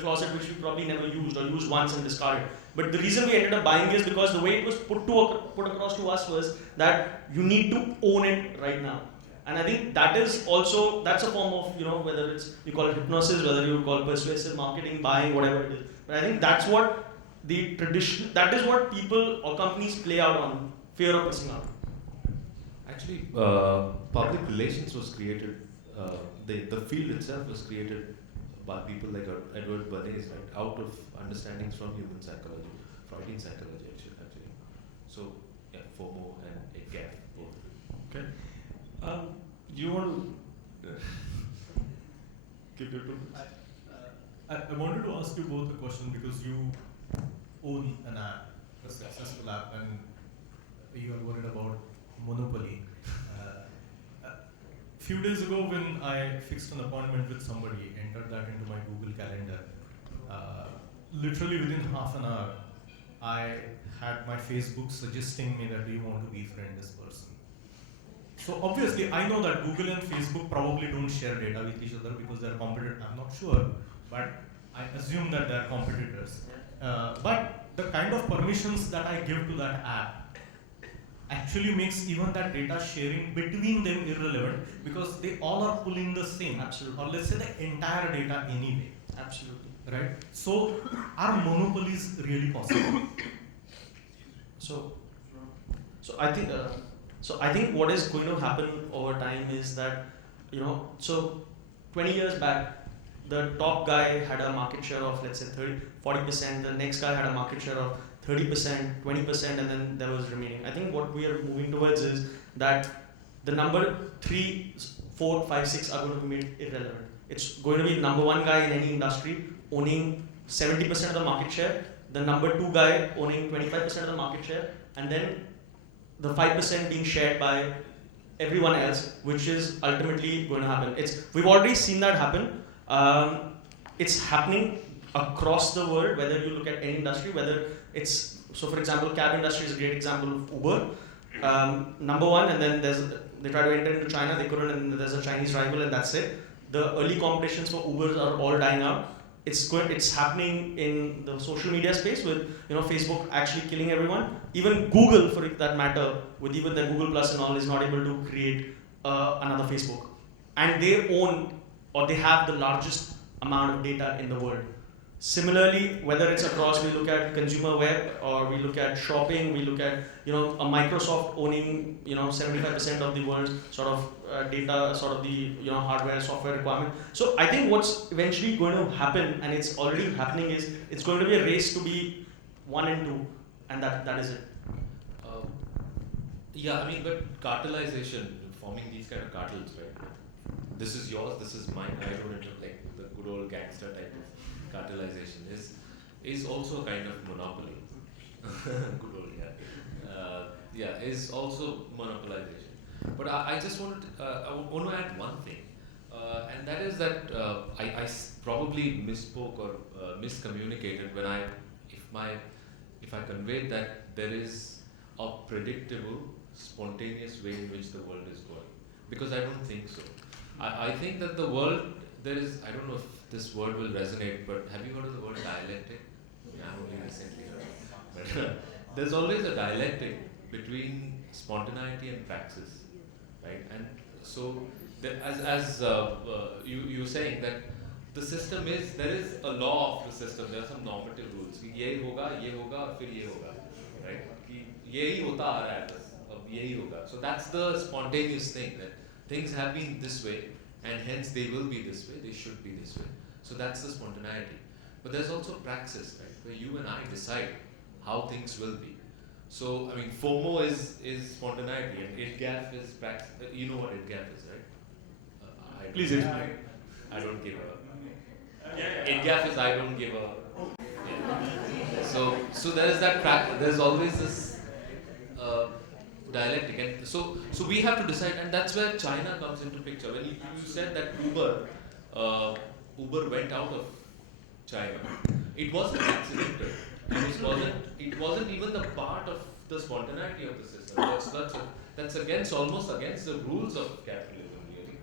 closet which we probably never used or used once and discarded. But the reason we ended up buying is because the way it was put across to us was that you need to own it right now. And I think that's a form of whether you call it hypnosis, whether you call it persuasive marketing, buying, whatever it is. But I think that's what that is what people or companies play out on, fear of missing out. Actually, public relations was created, the field itself was created by people like Edward Bernays, right, out of understandings from human psychology, Freudian psychology actually. So yeah, FOMO and a gap both. Okay. You want to give your two minutes? I wanted to ask you both a question because you own an app, a successful app, and you are worried about monopoly. Few days ago, when I fixed an appointment with somebody, entered that into my Google Calendar, literally within half an hour, I had my Facebook suggesting me that do you want to befriend this person. So obviously, I know that Google and Facebook probably don't share data with each other because they're competitors. I'm not sure, but I assume that they're competitors. But the kind of permissions that I give to that app actually makes even that data sharing between them irrelevant because they all are pulling the same. Absolutely. Or let's say the entire data anyway. Absolutely. Right? So are monopolies really possible? So I think what is going to happen over time is that, so 20 years back, the top guy had a market share of, let's say, 40%, the next guy had a market share of 30%, 20%, and then there was remaining. I think what we are moving towards is that the number 3, 4, 5, 6 are going to be made irrelevant. It's going to be the number 1 guy in any industry owning 70% of the market share, the number 2 guy owning 25% of the market share, and then the 5% being shared by everyone else, which is ultimately going to happen. We've already seen that happen. It's happening across the world, whether you look at any industry, whether it's, so for example, cab industry is a great example of Uber. Number 1, and then they try to enter into China, they couldn't, and there's a Chinese rival, and that's it. The early competitions for Ubers are all dying out. It's happening in the social media space with Facebook actually killing everyone. Even Google, for that matter, with even the Google Plus and all, is not able to create another Facebook. And they own, or they have the largest amount of data in the world. Similarly, whether it's across, we look at consumer web, or we look at shopping, we look at a Microsoft owning 75% of the world's sort of data, sort of the hardware, software requirement. So I think what's eventually going to happen, and it's already happening, is it's going to be a race to be 1 and 2, and that is it. Yeah, I mean, but cartelization, forming these kind of cartels, right? This is yours, this is mine. I don't know, like the good old gangster type of cartelization is also a kind of monopoly. Good old, yeah. Is also monopolization. But I just want to add one thing, and that is that I probably misspoke or miscommunicated when if I conveyed that there is a predictable, spontaneous way in which the world is going, because I don't think so. I think that the world, there is, I don't know if this word will resonate, but have you heard of the word dialectic? Yeah, I've only recently heard it. But there's always a dialectic between spontaneity and praxis, right? And so, as you were saying that the system is, there is a law of the system, there are some normative rules. ये होगा, और फिर ये होगा, right? कि ये ही होता आ रहा है बस, अब ये ही होगा. So that's the spontaneous thing, that things have been this way, and hence they will be this way, they should be this way. So that's the spontaneity. But there's also praxis, right, where you and I decide how things will be. So, I mean, FOMO is spontaneity, and IDGAF is praxis. You know what IDGAF is, right? Please explain. I don't give a. IDGAF is I don't give a. Yeah. So there is that practice. There's always this dialectic, and so we have to decide, and that's where China comes into picture. When you said that Uber went out of China, it wasn't accidental, and it wasn't even the part of the spontaneity of the system. That's almost against the rules of capitalism, really.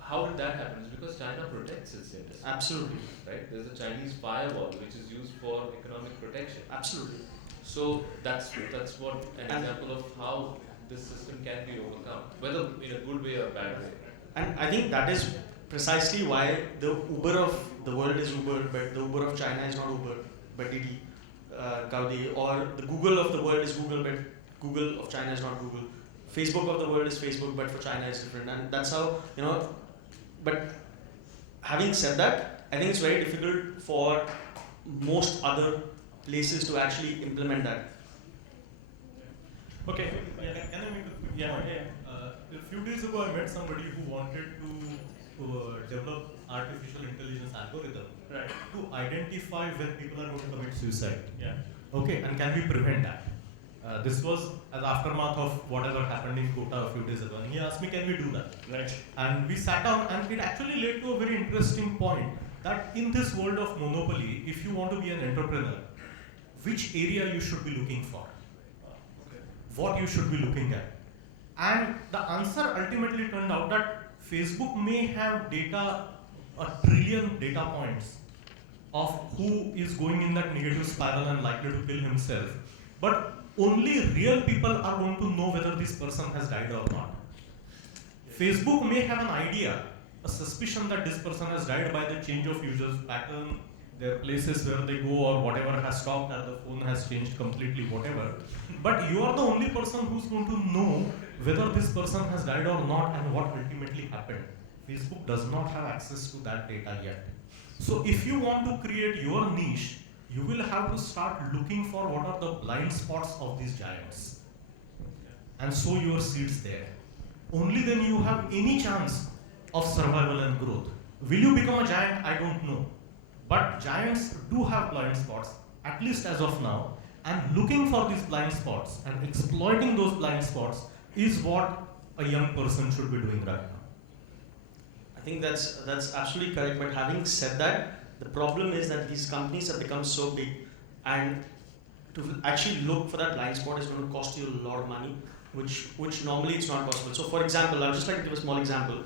How did that happen? It's because China protects its industry. Absolutely. Right? There's a Chinese firewall which is used for economic protection. Absolutely. So that's what an example of how this system can be overcome, whether in a good way or a bad way. And I think that is precisely why the Uber of the world is Uber, but the Uber of China is not Uber, but Didi, Gaudi, or the Google of the world is Google, but Google of China is not Google. Facebook of the world is Facebook, but for China is different. And that's how, but having said that, I think it's very difficult for most other places to actually implement that. Okay, can I make a quick point? A few days ago, I met somebody who wanted to develop artificial intelligence algorithm to identify when people are going to commit suicide. Okay, and can we prevent that? This was as aftermath of whatever happened in Kota a few days ago, and he asked me, can we do that? And we sat down, and it actually led to a very interesting point that in this world of monopoly, if you want to be an entrepreneur, which area you should be looking for, what you should be looking at. And the answer ultimately turned out that Facebook may have data, a trillion data points of who is going in that negative spiral and likely to kill himself, but only real people are going to know whether this person has died or not. Facebook may have an idea, a suspicion that this person has died by the change of users pattern, their places where they go or whatever has stopped, or the phone has changed completely, whatever. But you are the only person who's going to know whether this person has died or not and what ultimately happened. Facebook does not have access to that data yet. So if you want to create your niche, you will have to start looking for what are the blind spots of these giants and sow your seeds there. Only then you have any chance of survival and growth. Will you become a giant? I don't know. But giants do have blind spots, at least as of now, and looking for these blind spots and exploiting those blind spots is what a young person should be doing right now. I think that's absolutely correct. But having said that, the problem is that these companies have become so big, and to actually look for that blind spot is going to cost you a lot of money, which normally it's not possible. So, for example, I'll just like to give a small example.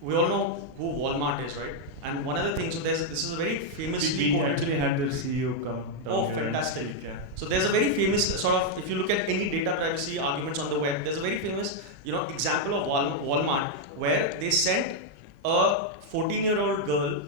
We all know who Walmart is, right? And one other thing, so this is a very famous. We actually had their CEO come down. Oh, fantastic! So there's a very famous sort of, if you look at any data privacy arguments on the web, there's a very famous, example of Walmart where they sent a 14-year-old girl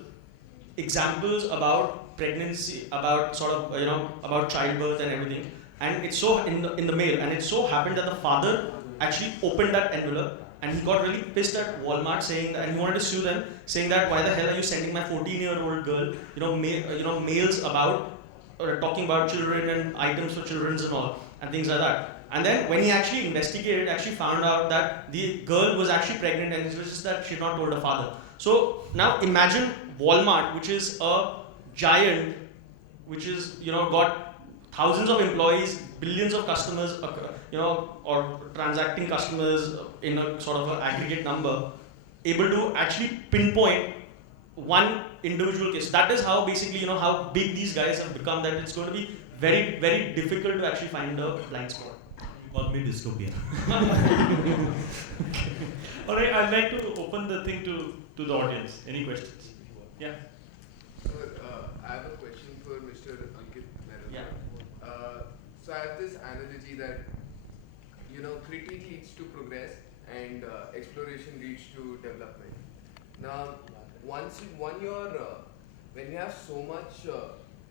examples about pregnancy, about sort of about childbirth and everything, and it's so in the mail, and it so happened that the father actually opened that envelope. And he got really pissed at Walmart, saying that, and he wanted to sue them, saying that why the hell are you sending my 14-year-old girl, mails about talking about children and items for children's and all and things like that. And then when he actually investigated, actually found out that the girl was actually pregnant, and it was just that she had not told her father. So now imagine Walmart, which is a giant, which is got thousands of employees, billions of customers, or transacting customers in a sort of an aggregate number, able to actually pinpoint one individual case. That is how basically, how big these guys have become, that it's going to be very, very difficult to actually find a blind spot. You call me dystopian. All right, I'd like to open the thing to the audience. Any questions? Yeah. I have a question for Mr. Ankit Mehrotra. Yeah. So I have this analogy that, critique leads to progress and exploration leads to development. Now, when you have so much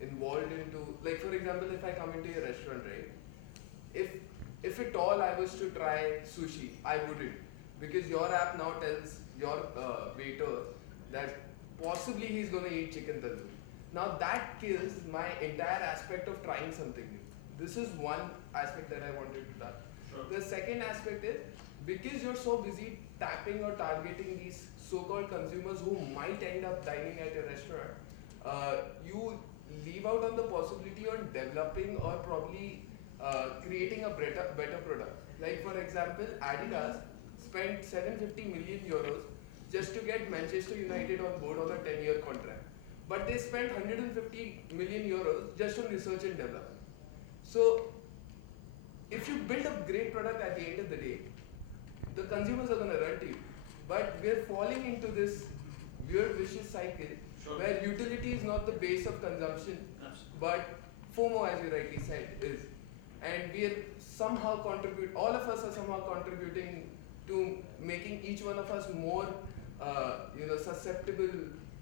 involved into, like for example, if I come into your restaurant, right? If at all I was to try sushi, I wouldn't, because your app now tells your waiter that possibly he's going to eat chicken tandoori. Now that kills my entire aspect of trying something new. This is one aspect that I wanted to touch. Sure. The second aspect is, because you're so busy tapping or targeting these so-called consumers who might end up dining at your restaurant, you leave out on the possibility on developing or probably creating a better product. Like for example, Adidas spent 750 million euros just to get Manchester United on board on a 10-year contract. But they spent 150 million euros just on research and development. So, if you build a great product at the end of the day, the consumers are going to run to you. But we're falling into this weird vicious cycle where utility is not the base of consumption, but FOMO, as you rightly said, is. And we're somehow all of us are somehow contributing to making each one of us more susceptible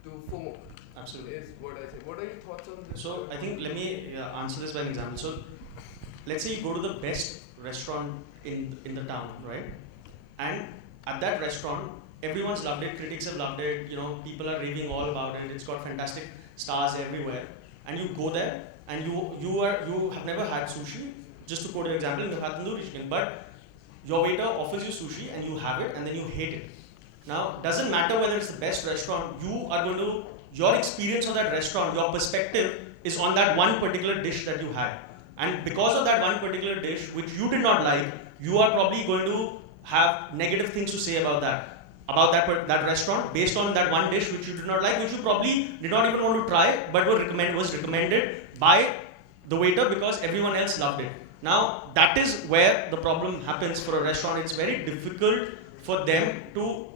to FOMO. Absolutely. Is what I say. What are your thoughts on this? So I think let me answer this by an example. So let's say you go to the best restaurant in the town, right? And at that restaurant, everyone's loved it, critics have loved it, people are raving all about it, it's got fantastic stars everywhere, and you go there and you have never had sushi, just to quote an example, you've had tandoori chicken, but your waiter offers you sushi and you have it and then you hate it. Now, doesn't matter whether it's the best restaurant, your experience of that restaurant, your perspective is on that one particular dish that you had. And because of that one particular dish, which you did not like, you are probably going to have negative things to say about that restaurant based on that one dish which you did not like, which you probably did not even want to try, but was recommended by the waiter because everyone else loved it. Now, that is where the problem happens for a restaurant. It's very difficult for them to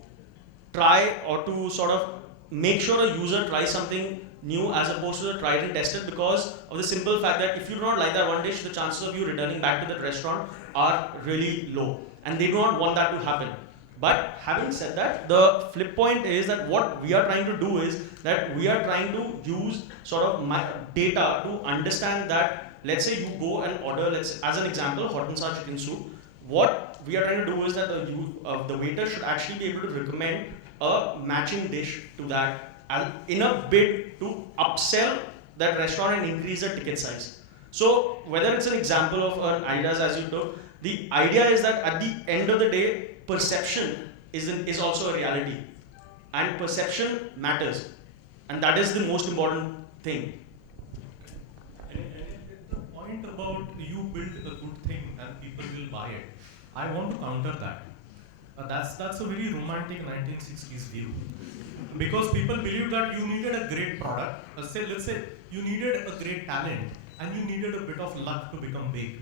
try or to sort of make sure a user tries something new as opposed to the tried and tested, because of the simple fact that if you do not like that one dish, the chances of you returning back to that restaurant are really low, and they do not want that to happen. But having said that, the flip point is that what we are trying to do is that we are trying to use sort of data to understand that, let's say you go and order, as an example, hot and sour chicken soup. What we are trying to do is that the waiter should actually be able to recommend a matching dish to that in a bid to upsell that restaurant and increase the ticket size. So whether it's an example of an ideas as you took, the idea is that at the end of the day, perception is also a reality, and perception matters, and that is the most important thing. And the point about you build a good thing and people will buy it, I want to counter that. That's a very romantic 1960s view. Because people believe that you needed a great product. Let's say you needed a great talent and you needed a bit of luck to become big.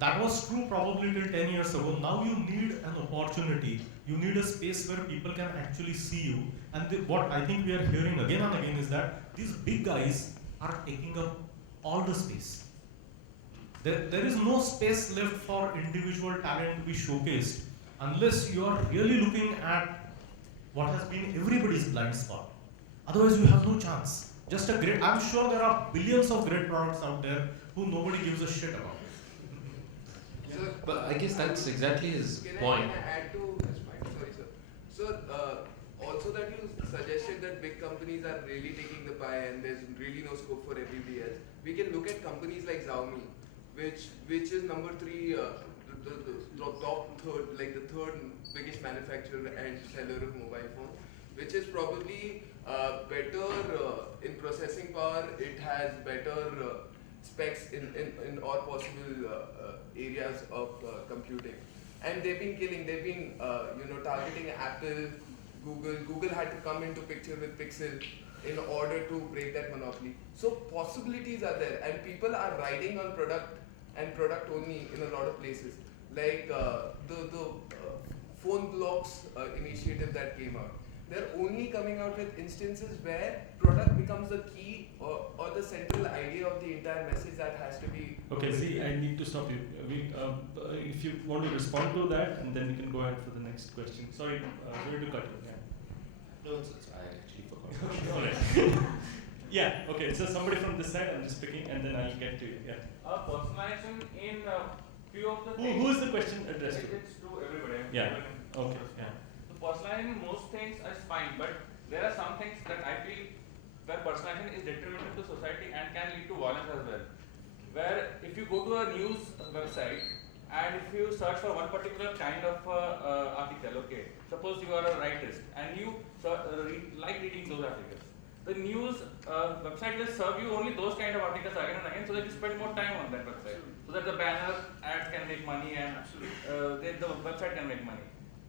That was true probably till 10 years ago. Now you need an opportunity. You need a space where people can actually see you. And what I think we are hearing again and again is that these big guys are taking up all the space. There is no space left for individual talent to be showcased unless you are really looking at what has been everybody's blind spot. Otherwise, you have no chance. I'm sure there are billions of great products out there who nobody gives a shit about. But I guess that's exactly his point. Can I add to his point? Sorry, sir. So, also that you suggested that big companies are really taking the pie and there's really no scope for everybody else. We can look at companies like Xiaomi, which is number 3, the top third, like the third biggest manufacturer and seller of mobile phones, which is probably better in processing power. It has better specs in all possible areas of computing, and they've been targeting Apple, Google. Google had to come into picture with Pixel in order to break that monopoly. So possibilities are there, and people are riding on product and product only in a lot of places. Like the phone blocks initiative that came out. They're only coming out with instances where product becomes the key or the central idea of the entire message that has to be. Okay, see, I need to stop you. If you want to respond to that, and then we can go ahead for the next question. Sorry to cut you. Yeah. No, I actually forgot. All right. Yeah. Okay. So somebody from this side, I'm just picking, and then I'll get to you. Yeah. Personalization in few of the things. Who is the question addressed to? It's to everybody. Yeah. Okay. Yeah. So personalizing most things is fine, but there are some things that I feel where personalization is detrimental to society and can lead to violence as well. Where if you go to a news website and if you search for one particular kind of article, okay, suppose you are a writerist and you like reading those articles. The news website will serve you only those kind of articles again and again so that you spend more time on that website. So that the banner ads can make money and then the website can make money.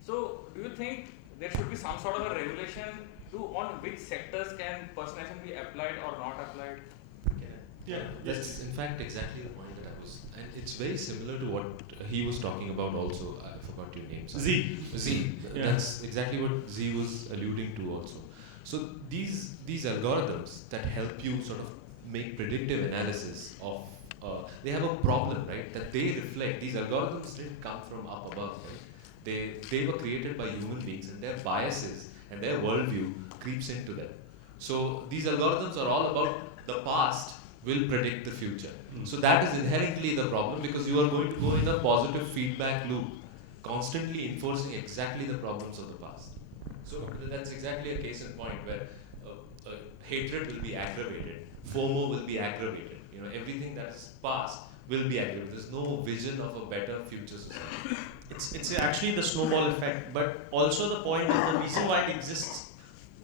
So do you think there should be some sort of a regulation on which sectors can personalization be applied or not applied? Yeah. That's in fact exactly the point that I was, and it's very similar to what he was talking about also. I forgot your name. Sorry. Z. Yeah. That's exactly what Z was alluding to also. So these algorithms that help you sort of make predictive analysis of, they have a problem, right? That they reflect, these algorithms didn't come from up above, right? They were created by human beings and their biases and their worldview creeps into them. So these algorithms are all about the past will predict the future. So that is inherently the problem because you are going to go in a positive feedback loop, constantly enforcing exactly the problems of the past. So that's exactly a case in point where hatred will be aggravated, FOMO will be aggravated. You know, everything that's past will be aggravated. There's no vision of a better future society. It's actually the snowball effect, but also the point is the reason why it exists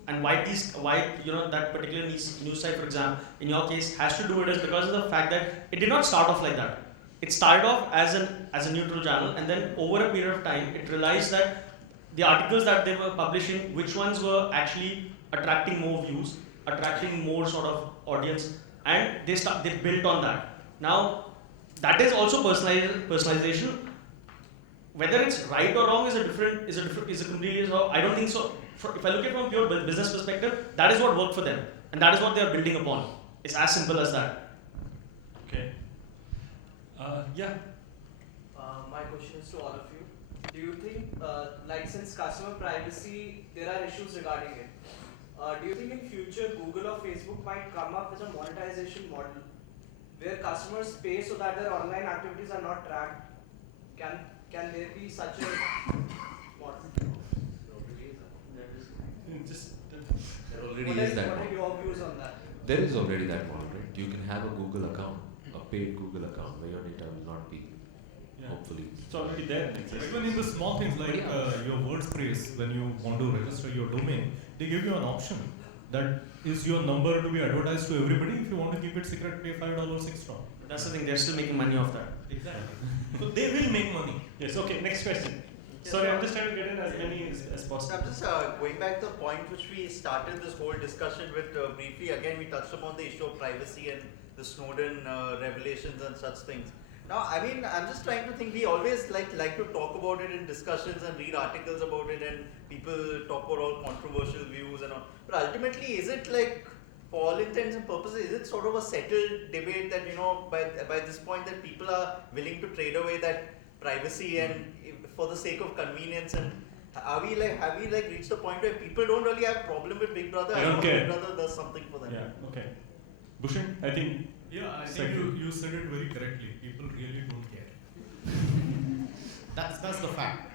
and why that particular news site, for example, in your case, has to do it is because of the fact that it did not start off like that. It started off as a neutral channel, and then over a period of time, it realized that the articles that they were publishing, which ones were actually attracting more views, attracting more sort of audience, and they built on that. Now, that is also personalization. Whether it's right or wrong is a completely so. I don't think so. If I look at it from pure business perspective, that is what worked for them, and that is what they are building upon. It's as simple as that. Okay. Yeah. My question is to all of you. Do you think, since customer privacy, there are issues regarding it? Do you think in future Google or Facebook might come up with a monetization model where customers pay so that their online activities are not tracked? Can there be such a model? There already is that What are model. your views on that? There is already that model, right? You can have a Google account, a paid Google account, where your data will not be, hopefully. It's already there. Even in the small things like your WordPress, when you want to register your domain, they give you an option that is your number to be advertised to everybody. If you want to keep it secret, pay $5 extra. That's the thing. They're still making money off that. Exactly. So they will make money. Yes. Okay. Next question. Sorry, I'm just trying to get in as many as possible. I'm just going back to the point which we started this whole discussion with briefly. Again, we touched upon the issue of privacy and the Snowden revelations and such things. Now, I mean, I'm just trying to think. We always like to talk about it in discussions and read articles about it, and people talk about all controversial views and all. But ultimately, is it like, for all intents and purposes, is it sort of a settled debate that by this point that people are willing to trade away that privacy and for the sake of convenience? And have we reached the point where people don't really have a problem with Big Brother? As long as Big Brother does something for them. Yeah. Okay. Bhooshan, I think. Yeah, I think you said it very correctly. People really don't care. That's the fact.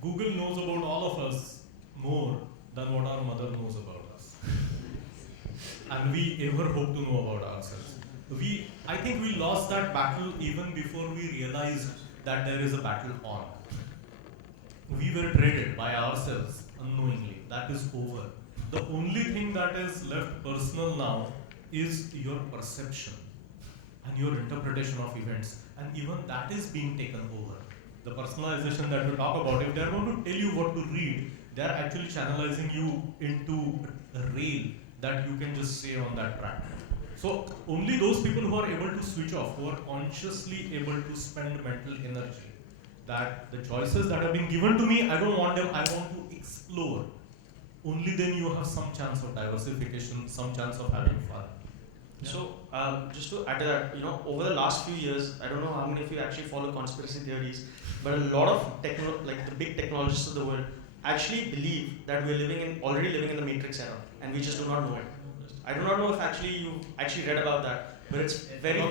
Google knows about all of us more than what our mother knows about us. And we ever hope to know about ourselves. I think we lost that battle even before we realized that there is a battle on. We were traded by ourselves unknowingly. That is over. The only thing that is left personal now is your perception and your interpretation of events, and even that is being taken over. The personalization that we talk about, if they are going to tell you what to read, they are actually channelizing you into a rail that you can just say on that track. So only those people who are able to switch off, who are consciously able to spend mental energy, that the choices that have been given to me, I don't want them, I want to explore. Only then you have some chance of diversification, some chance of having fun. Yeah. So, just to add to that, over the last few years, I don't know how many of you actually follow conspiracy theories, but a lot of the big technologists of the world actually believe that we're already living in the Matrix era, and we just do not know it. I do not know if you actually read about that, but it's very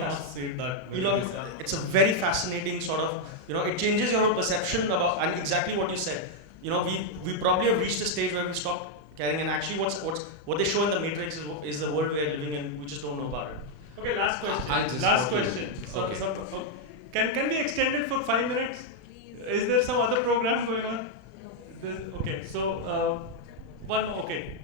it's a very fascinating sort of, it changes your perception about, and exactly what you said. We probably have reached a stage where we stop caring, and actually what they show in the Matrix is the world we are living in. We just don't know about it. Okay, last question. Last question. Can we extend it for 5 minutes? Please. Is there some other program going on? Okay, so okay.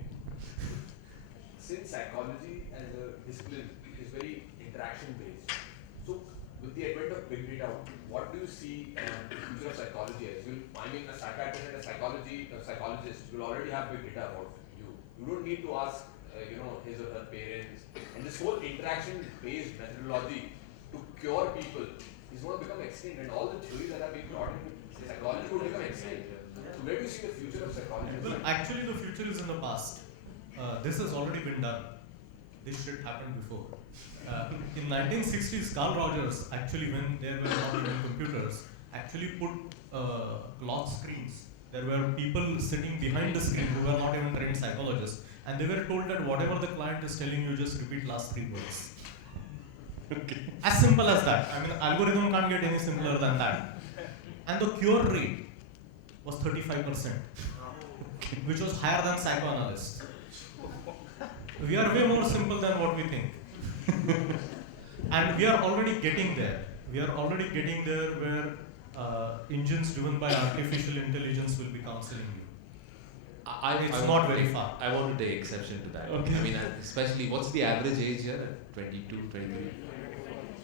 Since psychology as a discipline is very interaction based, so with the advent of big data, what do you see the future of psychology as? A psychiatrist and a psychologist will already have big data about you. You don't need to ask, his or her parents. And this whole interaction-based methodology to cure people is going to become extinct, and all the theories that are being brought into psychology will become extinct. So where do you see the future of psychology? Well, actually, the future is in the past. This has already been done. This shit happened before. In 1960s, Carl Rogers, actually when there were not even computers, actually put cloth screens. There were people sitting behind the screen who were not even trained psychologists, and they were told that whatever the client is telling you, just repeat last 3 words. Okay. As simple as that. I mean, algorithm can't get any simpler than that. And the cure rate was 35%. which was higher than psychoanalysts. We are way more simple than what we think. And we are already getting there. We are already getting there where engines driven by artificial intelligence will be counseling you. It's not very far. I want to take exception to that. Okay. I mean, especially, what's the average age here? 22, 23?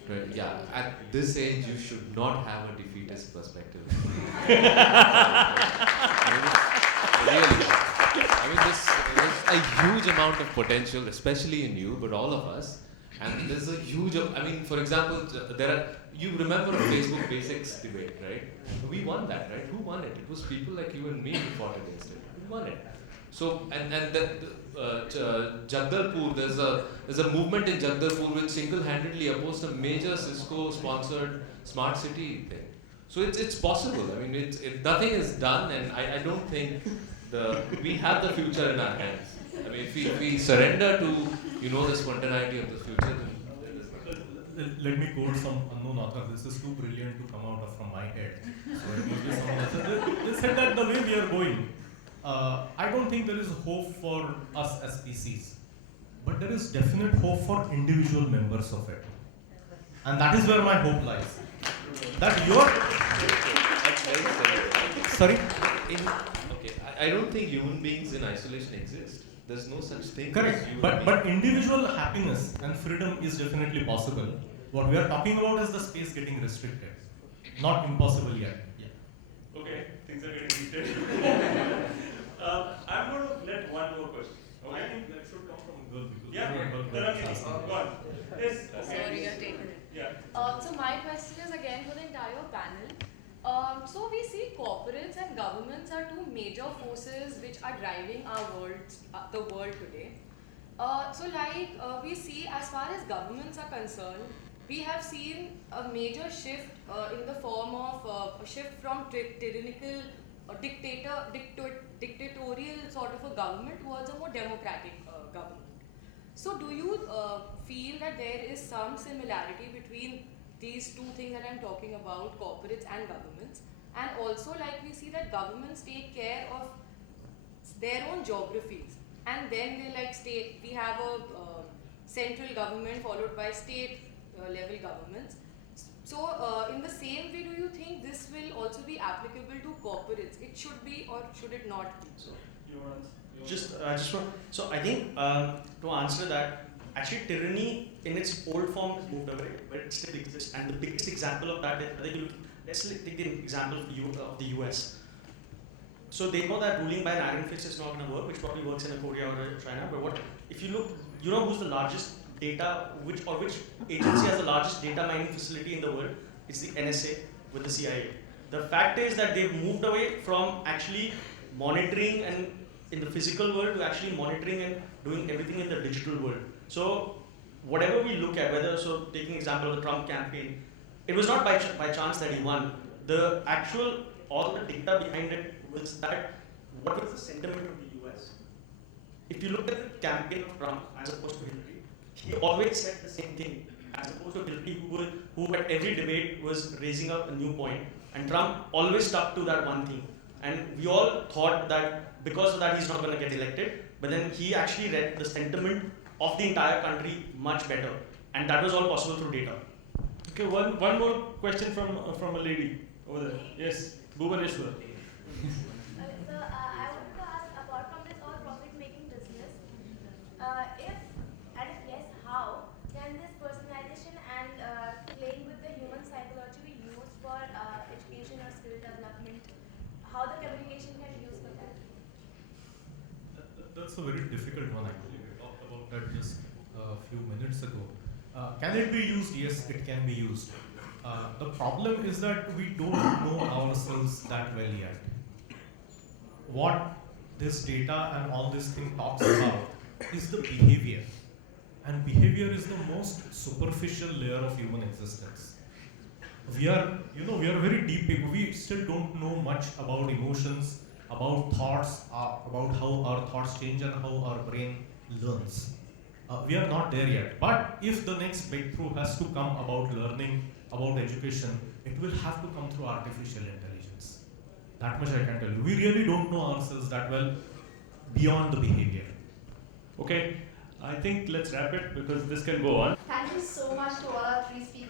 20, yeah, at this age, you should not have a defeatist perspective. Really. I mean, there's a huge amount of potential, especially in you, but all of us. And there's a huge, I mean, for example, you remember a Facebook basics debate, right? We won that, right? Who won it? It was people like you and me who fought against it. We won it. So, and Jagdalpur, there's a movement in Jagdalpur which single-handedly opposed a major Cisco-sponsored smart city thing. So it's possible. I mean, nothing is done, and I don't think we have the future in our hands. I mean, if we surrender to the spontaneity of the future, then let me quote some unknown author. This is too brilliant to come out of from my head. So it must be someone else. They said that the way we are going, I don't think there is hope for us as species, but there is definite hope for individual members of it, and that is where my hope lies. That sorry. I don't think human beings in isolation exist. There's no such thing. Correct. But individual happiness and freedom is definitely possible. What we are talking about is the space getting restricted, not impossible yet. Yeah. Okay, things are getting heated. I'm going to let one more question. Okay. I think that should come from girl people. Yeah, there are many. Go on. Yes. Okay. Sorry, you're taking it. Yeah. So my question is again for the entire panel. So we see corporates and governments are two major forces which are driving our the world today. We see as far as governments are concerned, we have seen a major shift in the form of a shift from tyrannical dictatorial sort of a government towards a more democratic government. So do you feel that there is some similarity between these two things that I'm talking about, corporates and governments? And also, like, we see that governments take care of their own geographies, and then they we have a central government followed by state level governments. So in the same way, do you think this will also be applicable to corporates? It should be, or should it not be? So you want So I think to answer that, actually tyranny in its old form has moved away, but it still exists. And the biggest example of that is, let's take the example of the US. So they know that ruling by an iron fist is not going to work, which probably works in a Korea or a China. But if you look, you know who's the largest which agency has the largest data mining facility in the world? It's the NSA with the CIA. The fact is that they've moved away from actually monitoring and in the physical world to actually monitoring and doing everything in the digital world. So whatever we look at, taking example of the Trump campaign, it was not by chance that he won. The actual, all the data behind it was that, what was the sentiment of the US? If you look at the campaign of Trump as opposed to Hillary, he always said the same thing, as opposed to Hillary, who at every debate was raising up a new point, and Trump always stuck to that one thing. And we all thought that because of that he's not going to get elected, but then he actually read the sentiment of the entire country much better, and that was all possible through data. Okay, one more question from a lady over there. Yes, Bhuvaneshwar. So I wanted to ask, apart from this all profit-making business, if yes, how can this personalization and playing with the human psychology be used for education or skill development? How the communication can be used for that? That's a very difficult one actually. We talked about that just a few minutes ago. Can it be used? Yes, it can be used. The problem is that we don't know ourselves that well yet. What this data and all this thing talks about is the behavior. And behavior is the most superficial layer of human existence. We are very deep people. We still don't know much about emotions, about thoughts, about how our thoughts change and how our brain learns. We are not there yet. But if the next breakthrough has to come about learning, about education, it will have to come through artificial intelligence. That much I can tell you. We really don't know ourselves that well beyond the behavior. Okay, I think let's wrap it because this can go on. Thank you so much to all our three speakers.